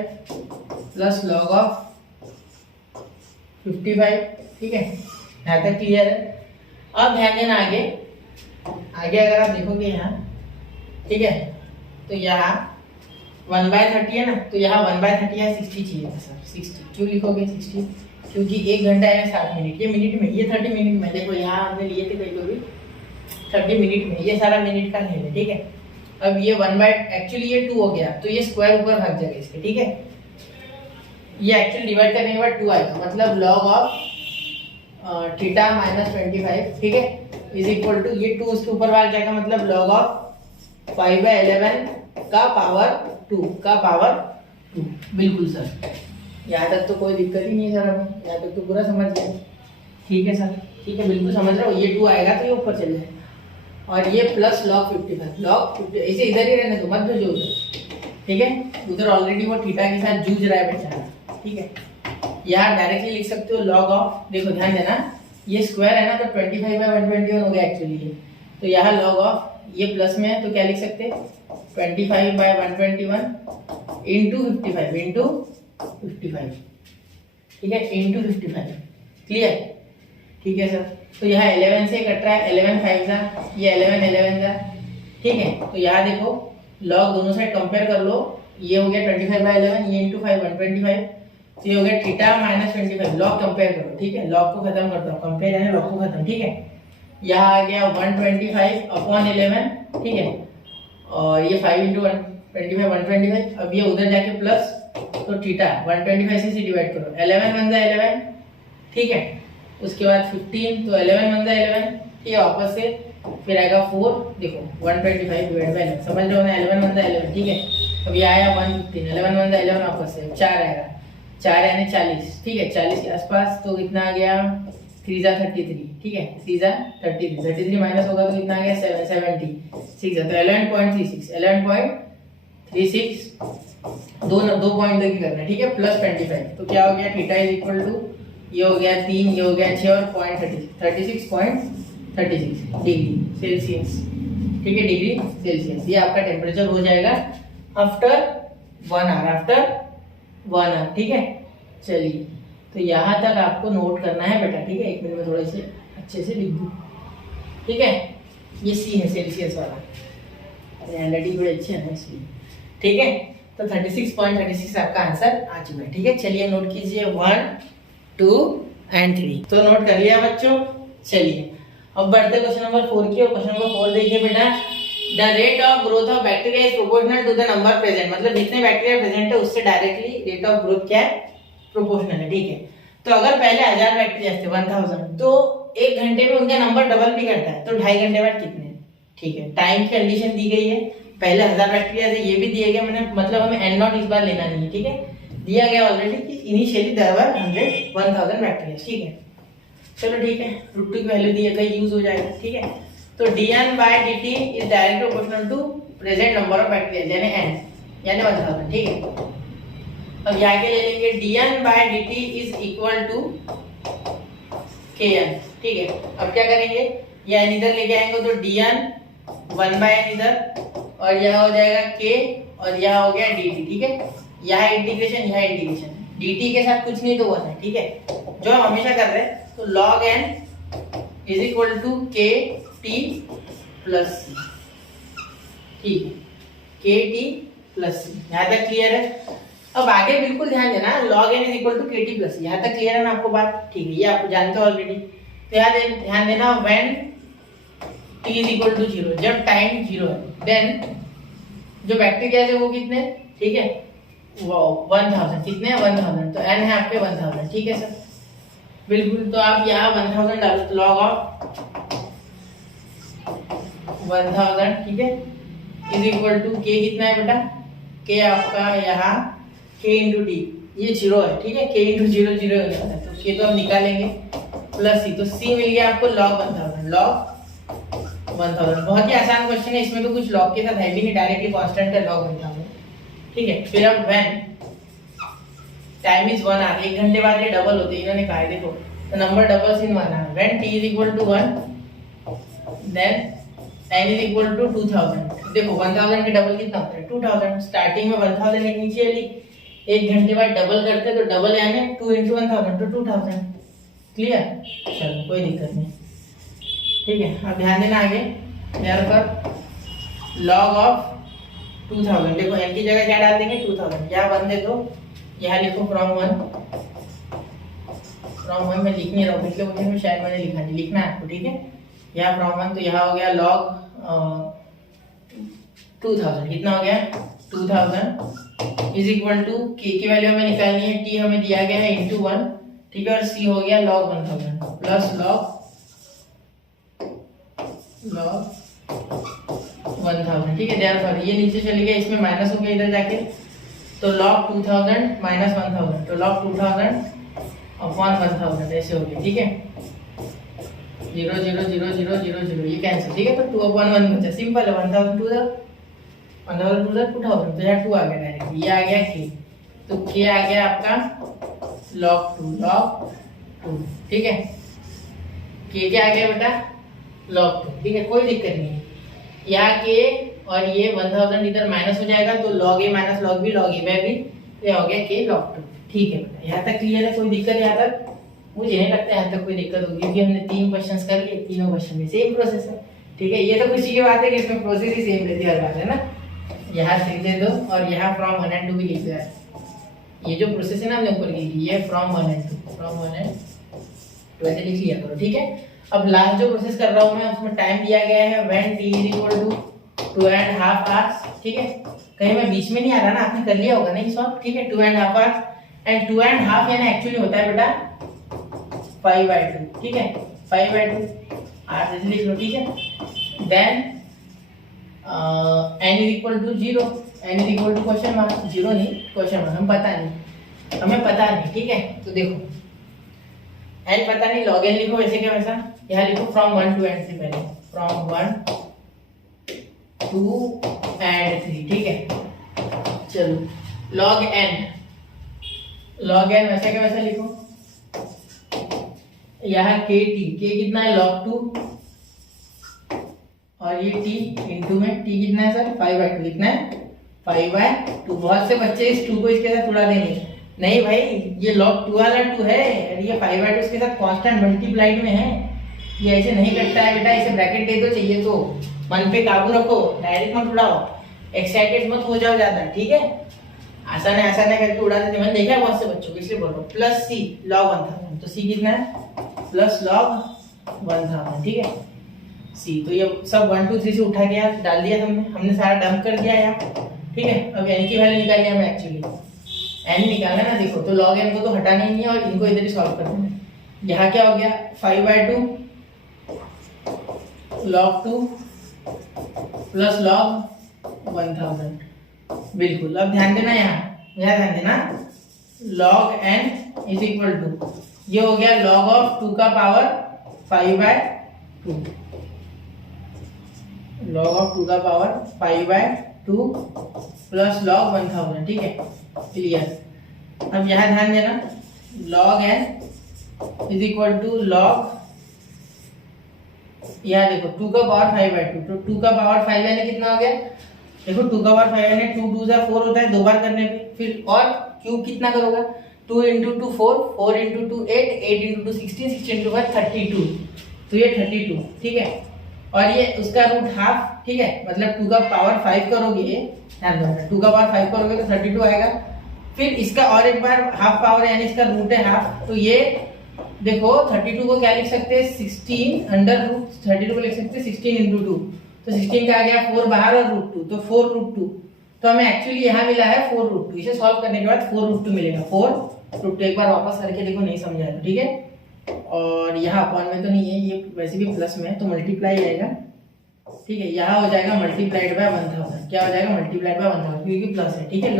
plus log of 55, ठीक है, यहाँ तक क्लियर है। अब ध्यान देना आगे अगर आप देखोगे यहाँ, ठीक है, तो यहाँ 1/30 है ना, तो यहाँ 1/30 है 60 चाहिए था सर, 60 क्यों लिखोगे 60, क्योंकि 1 घंटा है 60 मिनट, ये मिनट में, ये 30 मिनट में, देखो यहाँ हमने लिए थे कहीं भी 30 मिनट में, ये सारा मिनट का है, ठीक है। अब ये एक्चुअली ये 2 हो गया, तो ये स्क्वायर ऊपर भाग जाएगा इसके, ठीक है, ये एक्चुअली डिवाइड करने के बाद 2 आएगा, मतलब log ऑफ थीटा माइनस 25, ठीक है, इज इक्वल टू ये 2 उसके ऊपर भाग जाएगा, मतलब log ऑफ 5/11 का पावर 2, बिल्कुल सर, यहाँ तक तो कोई दिक्कत ही नहीं है सर, हमें यहाँ तक तो पूरा समझ गए, ठीक है सर, ठीक है, बिल्कुल समझ रहे हो, ये 2 आएगा तो ये ऊपर चले जाएगा, और ये प्लस log 55, log 50 ऐसे इधर ही रहने दो, मत भेजो उधर, ठीक है, उधर ऑलरेडी वो थीटा के साथ जूझ रहा है बेचारा, ठीक है। यहाँ डायरेक्टली लिख सकते हो log ऑफ, देखो ध्यान देना, ये स्क्वायर है ना, तो 25/121 हो गया एक्चुअली ये, तो यहाँ log ऑफ ये प्लस में है तो क्या लिख सकते हैं 25/121 इंटू 55, ठीक है, इंटू 55, क्लियर, ठीक है सर। तो यहाँ 11 से कट रहा है, 11 5 जा, ये 11 जा, ठीक है, तो यहाँ देखो log दोनों साइड कंपेयर कर लो, ये हो गया 25/11, ये इंटू 5 125, तो ये हो गया थीटा माइनस 25, log कंपेयर करो, ठीक है, log को खत्म करता हूँ, कंपेयर है log को खत्म, ठीक है, यहाँ आ गया 125/11, ठीक है, और ये 5 इंटू 125 125, अब ये उधर जाके प्लस, तो थीटा 125 से डिवाइड करो, 11 बन जाए 11, ठीक है, उसके बाद 15, तो 11 बन जाए 11, ठीक है, वापस से फिर आएगा 4, देखो 125 डिवाइड बाय 11, समझ रहे हो ना, 11 बन जाए 11, ठीक है, अब ये आया 115, 11 बन जाए 11, वापस से 4 आएगा, 4 यानी 40, ठीक है, 40 के आसपास, तो कितना आ गया 3 जा 33, ठीक है, 3 जा 33 माइनस होगा तो कितना आ गया 76, तो 11.36 दो पॉइंट तक ही करना है, ठीक है, प्लस 25, तो क्या हो गया थीटा इज इक्वल टू, ये हो गया 3, ये हो गया 6 और पॉइंट 36.36 डिग्री सेल्सियस, ठीक है, डिग्री सेल्सियस, ये आपका टेम्परेचर हो जाएगा आफ्टर 1 आवर, ठीक है। चलिए, तो यहाँ तक आपको नोट करना है बेटा, ठीक है, 1 मिनट में थोड़े से अच्छे से लिख दूँ, ठीक है, ये सी है सेल्सियस वाला, अरे हैंडराइटिंग बड़े अच्छे हैं इसलिए, ठीक है, तो 36.36 आपका आंसर आ चुका है, ठीक है। चलिए नोट कीजिए 1 2 and 3, तो नोट कर लिया बच्चों। चलिए अब बढ़ते क्वेश्चन नंबर 4 की, और क्वेश्चन नंबर 4 देखिए बेटा, the rate of growth of bacteria is proportional to the number present, मतलब जितने बैक्टीरिया प्रेजेंट है उससे डायरेक्टली रेट ऑफ ग्रोथ क्या है, प्रोपोर्शनल है, ठीक है। तो अगर पहले 1000 बैक्टीरिया थे 1000, तो 1 घंटे में उनका नंबर डबल भी करता है, तो 2.5 घंटे बाद कितने, ठीक है, टाइम की कंडीशन दी गई है, पहले 1000 बैक्टीरिया थे, ये भी दिए गए, मैंने मतलब हमें एन नॉट इस बार लेना नहीं है, ठीक है, दिया गया ऑलरेडी कि इनिशियली देयर वर 1000 बैक्टीरिया, ठीक है। चलो ठीक है, रूट 2 की वैल्यू दी है, कहीं यूज हो जाएगा, ठीक है। तो dn/dt is direct proportional to present number of bacteria यानी n, यानी 1000, ठीक है। अब यहाँ के ले लेंगे dn/dt is equal to kn, ठीक है। अब क्या करेंगे, ये n इधर लेके आएंगे तो dn 1/n इधर, और यह हो जाएगा k, और यह हो गया dt, ठीक है, यहाँ इंटीग्रेशन, dt के साथ कुछ नहीं तो वन है, ठीक है, जो हम हमेशा कर रहे हैं। तो log n is equal to k t plus c, ठीक है, k t प्लस c, यहाँ तक क्लियर है। अब आगे बिल्कुल ध्यान देना, log n is equal to k t plus c, यहाँ तक क्लियर है ना आपको बात, ठीक है, ये आप जानते हो ऑलरेडी। तो यहाँ ध्यान देना, when t is equal to 0, जब टाइम 0 है, देन जो बैक्टीरिया है वो कितने, ठीक है, 1000, कितने 1000, तो n है आपके 1000, ठीक है सर, बिल्कुल। तो आप यहाँ 1000 डालो, तो log ऑफ 1000, ठीक है, इज इक्वल टू k कितना है बेटा, k आपका यहाँ k इंटू डी, ये 0 है, ठीक है, k इंटू 0 0 हो जाता है, तो k तो हम निकालेंगे, प्लस सी, तो सी मिल गया आपको log 1000, log 1000। बहुत ही आसान क्वेश्चन है, इसमें तो कुछ log के साथ है भी नहीं, डायरेक्टली कांस्टेंट है log 1000, ठीक है। फिर अब व्हेन टाइम इज 1 आवर, 1 घंटे बाद ये डबल होते हैं, इन्होंने कहा है देखो, the number doubles in 1 hour when t is equal to 1 then n is equal to 2000। देखो 1000 के डबल कितना होता है 2000, स्टार्टिंग में 1000 इनिशियली, 1 घंटे बाद डबल करते हैं तो डबल यानी 2 into 1000 तो 2000। क्लियर, चलो कोई दिक्कत नहीं, ठीक है। अब ध्यान देना आगे, यहाँ पर log ऑफ 2000, देखो n की जगह क्या डाल देंगे 2000, यहाँ 1 दे दो, यहाँ लिखो फ्रॉम 1 में लिख नहीं रहा हूँ, पिछले क्वेश्चन में शायद मैंने लिखा नहीं, लिखना है आपको, ठीक है। यहाँ फ्रॉम 1 तो यहाँ हो गया log 2000, कितना हो गया 2000 इज इक्वल टू k की वैल्यू हमें निकालनी है, t हमें दिया गया है इंटू 1, ठीक है, और c हो गया log 1000 प्लस log 1000, ठीक है। देयरफॉर ये नीचे चली गया, इसमें माइनस हो गया इधर जाके, तो log 2000 माइनस 1000, तो log 2000 अपॉन 1000 ऐसे हो गया, ठीक है। 0 0 0 0 0 0 ये कैंसिल, ठीक है, तो 2 अपॉन 1 बचा, सिंपल है। 1000 टू 2000 तो यहाँ 2 आ गया डायरेक्ट, ये आ गया k, तो k आ गया आपका log 2, ठीक है। k क्या आ गया बेटा log 2, ठीक है, कोई दिक्कत नहीं है। यहाँ k और ये 1000 इधर माइनस हो जाएगा, तो log a minus log b log a भी, तो ये हो गया k log 2, ठीक है बेटा। यहाँ तक क्लियर है, कोई दिक्कत यहाँ तक? मुझे नहीं लगता यहाँ तक कोई दिक्कत होगी, क्योंकि हमने 3 क्वेश्चंस कर लिए, तीनों क्वेश्चन में सेम प्रोसेस है, ठीक है। ये तो खुशी की बात है कि इसमें प्रोसेस ही सेम रहती है हर बार, है ना। यहाँ 6 दे दो और यहाँ फ्रॉम 1 and 2 भी लिख दिया है। ये जो प्रोसेस है ना हमने ऊपर की, ये फ्रॉम 1 and 2 ऐसे लिख लिया करो, ठीक है। अब लास्ट जो प्रोसेस कर रहा हूँ मैं, उसमें टाइम दिया गया है when t is equal to 2.5 hours, ठीक है। कहीं मैं बीच में नहीं आ रहा ना, आपने कर लिया होगा ना इस वक्त, ठीक है। 2.5 आवर्स एंड 2.5 यानी एक्चुअली होता है बेटा 5/2, ठीक है, 5/2 आर लिख लो, ठीक है। Then n is equal to 0, n is equal to question mark, 0 नहीं क्वेश्चन मार्क, हमें पता नहीं, ठीक है। तो देखो n पता नहीं, log n लिखो वैसे क्या वैसा, यहाँ लिखो फ्रॉम 1 to n से पहले, फ्रॉम 1 to and 3, ठीक है। चलो log n वैसा क्या वैसा लिखो, यहाँ k कितना है log 2, और ये t इंटू में t कितना है सर 5/2, कितना है 5/2। बहुत से बच्चे इस 2 को इसके साथ उड़ा देंगे, नहीं भाई ये log 2 वाला 2 है, और ये 5/2 इसके साथ कांस्टेंट मल्टीप्लाइड में है, ये ऐसे नहीं कटता है बेटा, इसे ब्रैकेट दे दो, चाहिए तो मन पे काबू रखो, डायरेक्ट मत उड़ाओ, एक्साइटेड मत हो जाओ ज्यादा, ठीक है। आसान है करके उड़ा देते, मैंने देखा है बहुत से बच्चों को, इसलिए बोल रहा हूँ। प्लस c log 1000, तो c कितना है प्लस log 1000, ठीक है। c तो ये सब 1 2 3 से उठा के यार डाल दिया हमने सारा डंप कर दिया यार, ठीक है। अब n की वैल्यू निकालनी है हमें, एक्चुअली n निकालना ना, देखो तो log n को तो हटाना ही नहीं है, और इनको इधर ही सॉल्व करना है। यहाँ क्या हो गया 5/2 log 2 प्लस log 1000, बिल्कुल। अब ध्यान देना, यहाँ ध्यान देना, log n is equal to, ये हो गया log ऑफ 2 का पावर 5/2, log ऑफ 2 का पावर 5/2 प्लस log 1000, ठीक है, क्लियर। अब यहाँ ध्यान देना, log n is equal to log, यहाँ देखो 2 का पावर 5/2, तो 2 का पावर 5 यानी कितना हो गया, देखो 2 का पावर 5 यानी 2 2 4 होता है, 2 बार करने पे, फिर और क्यूब कितना करोगे, 2 into 2 4, 4 into 2 8, 8 into 2 16, 16 into 5 32, तो ये 32, ठीक है। और ये उसका रूट हाफ, ठीक है, मतलब 2 का पावर 5 करोगे, ध्यान दो 2 का पावर 5 करोगे तो 32 आएगा, फिर इसका और एक बार हाफ पावर यानी इसका रूट है हाफ, तो ये देखो 32 को क्या लिख सकते हैं 16 अंडर रूट 32 को लिख सकते हैं 16 into 2, तो 16 का आ गया 4 बाहर और रूट 2, तो 4 रूट 2, तो हमें एक्चुअली यहाँ मिला है 4 रूट 2, इसे सॉल्व करने के बाद 4 रूट 2 मिलेगा, 4 रूट 2 एक बार वापस करके देखो, नहीं समझा तो ठीक है। और यहाँ अपॉन में तो नहीं है, ये वैसे भी प्लस में है तो मल्टीप्लाई आएगा, ठीक है। यहाँ हो जाएगा मल्टीप्लाइड बाय 1000, क्या हो जाएगा मल्टीप्लाइड बाय 1000, क्योंकि प्लस है, ठीक है।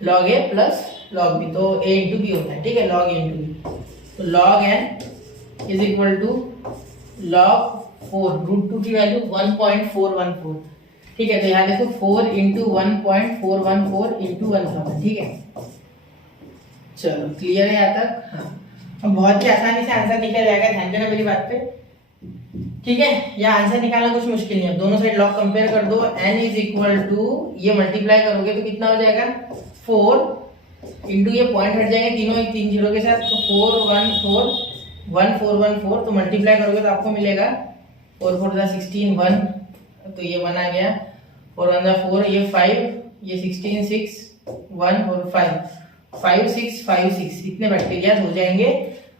log a plus log b, तो a इंटू बी होता है, ठीक है, log a इंटू बी, तो log n is equal to log 4 √2 की वैल्यू 1.414। ठीक है, तो यहाँ देखो 4 इंटू 1.414 इंटू 1000। ठीक है, चलो क्लियर है यहाँ तक? हाँ, अब बहुत ही आसानी से आंसर निकल जाएगा, ध्यान देना मेरी बात पे। ठीक है, यह आंसर निकालना कुछ मुश्किल नहीं है। दोनों साइड लॉग कंपेयर कर दो, n इज इक्वल टू, ये मल्टीप्लाई करोगे तो कितना हो जाएगा 4 इंटू ये पॉइंट हट जाएंगे तीनों, एक 3 जीरो के साथ, तो 1414 तो मल्टीप्लाई करोगे तो आपको मिलेगा 4 4 16 1, तो ये 1 आ गया, 4 1 4, ये 5, ये 16 6 1 और 5 6 5 6, इतने बैक्टीरिया हो जाएंगे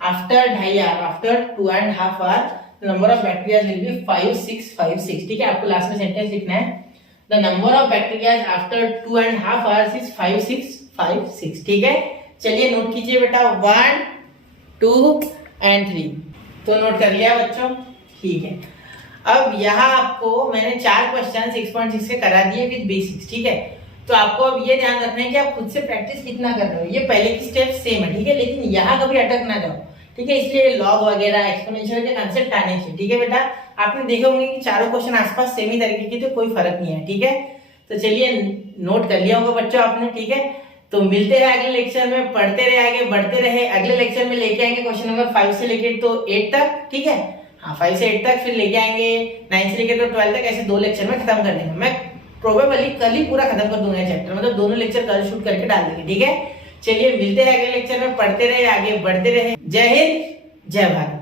after 2.5 hour, after 2.5 hour number of bacteria will be 5 6 5 6। ठीक है, आपको लास्ट में सेंटेंस लिखना है, the number of bacteria after 2.5 hours is 5 6 5 6। ठीक है, चलिए नोट कीजिए बेटा, 1 2 एंड 3, तो नोट कर लिया बच्चों। ठीक है, अब यहाँ आपको मैंने 4 क्वेश्चन 6.6 के करा दिए विद बेसिक्स। ठीक है, तो आपको अब ये ध्यान रखना है कि आप खुद से प्रैक्टिस कितना कर रहे हो। ये पहले की स्टेप सेम है, ठीक है, लेकिन यहाँ कभी अटक ना जाओ। ठीक है, इसलिए लॉग वगैरह एक्सपोनेंशियल के कांसेप्ट आने चाहिए। ठीक है बेटा, आपने देखे होंगे कि चारों क्वेश्चन आसपास सेम ही तरीके के, तो कोई फर्क नहीं है। ठीक है, तो चलिए नोट कर लिया होगा बच्चों आपने। ठीक है, तो मिलते हैं अगले लेक्चर में, पढ़ते रहे आगे, बढ़ते रहे। अगले लेक्चर में लेके आएंगे क्वेश्चन नंबर 5 से लेके तो 8 तक। ठीक है, हाँ 5 से 8 तक, फिर लेके आएंगे 9 से लेके तो 12 तक, ऐसे 2 लेक्चर में खत्म कर देंगे। मैं प्रोबेबली कल ही पूरा खत्म कर दूंगा चैप्टर, मतलब दोनों लेक्चर कल शूट करके डाल देंगे। ठीक है, चलिए मिलते हैं अगले लेक्चर में, पढ़ते रहे आगे, बढ़ते रहे। जय हिंद, जय भारत।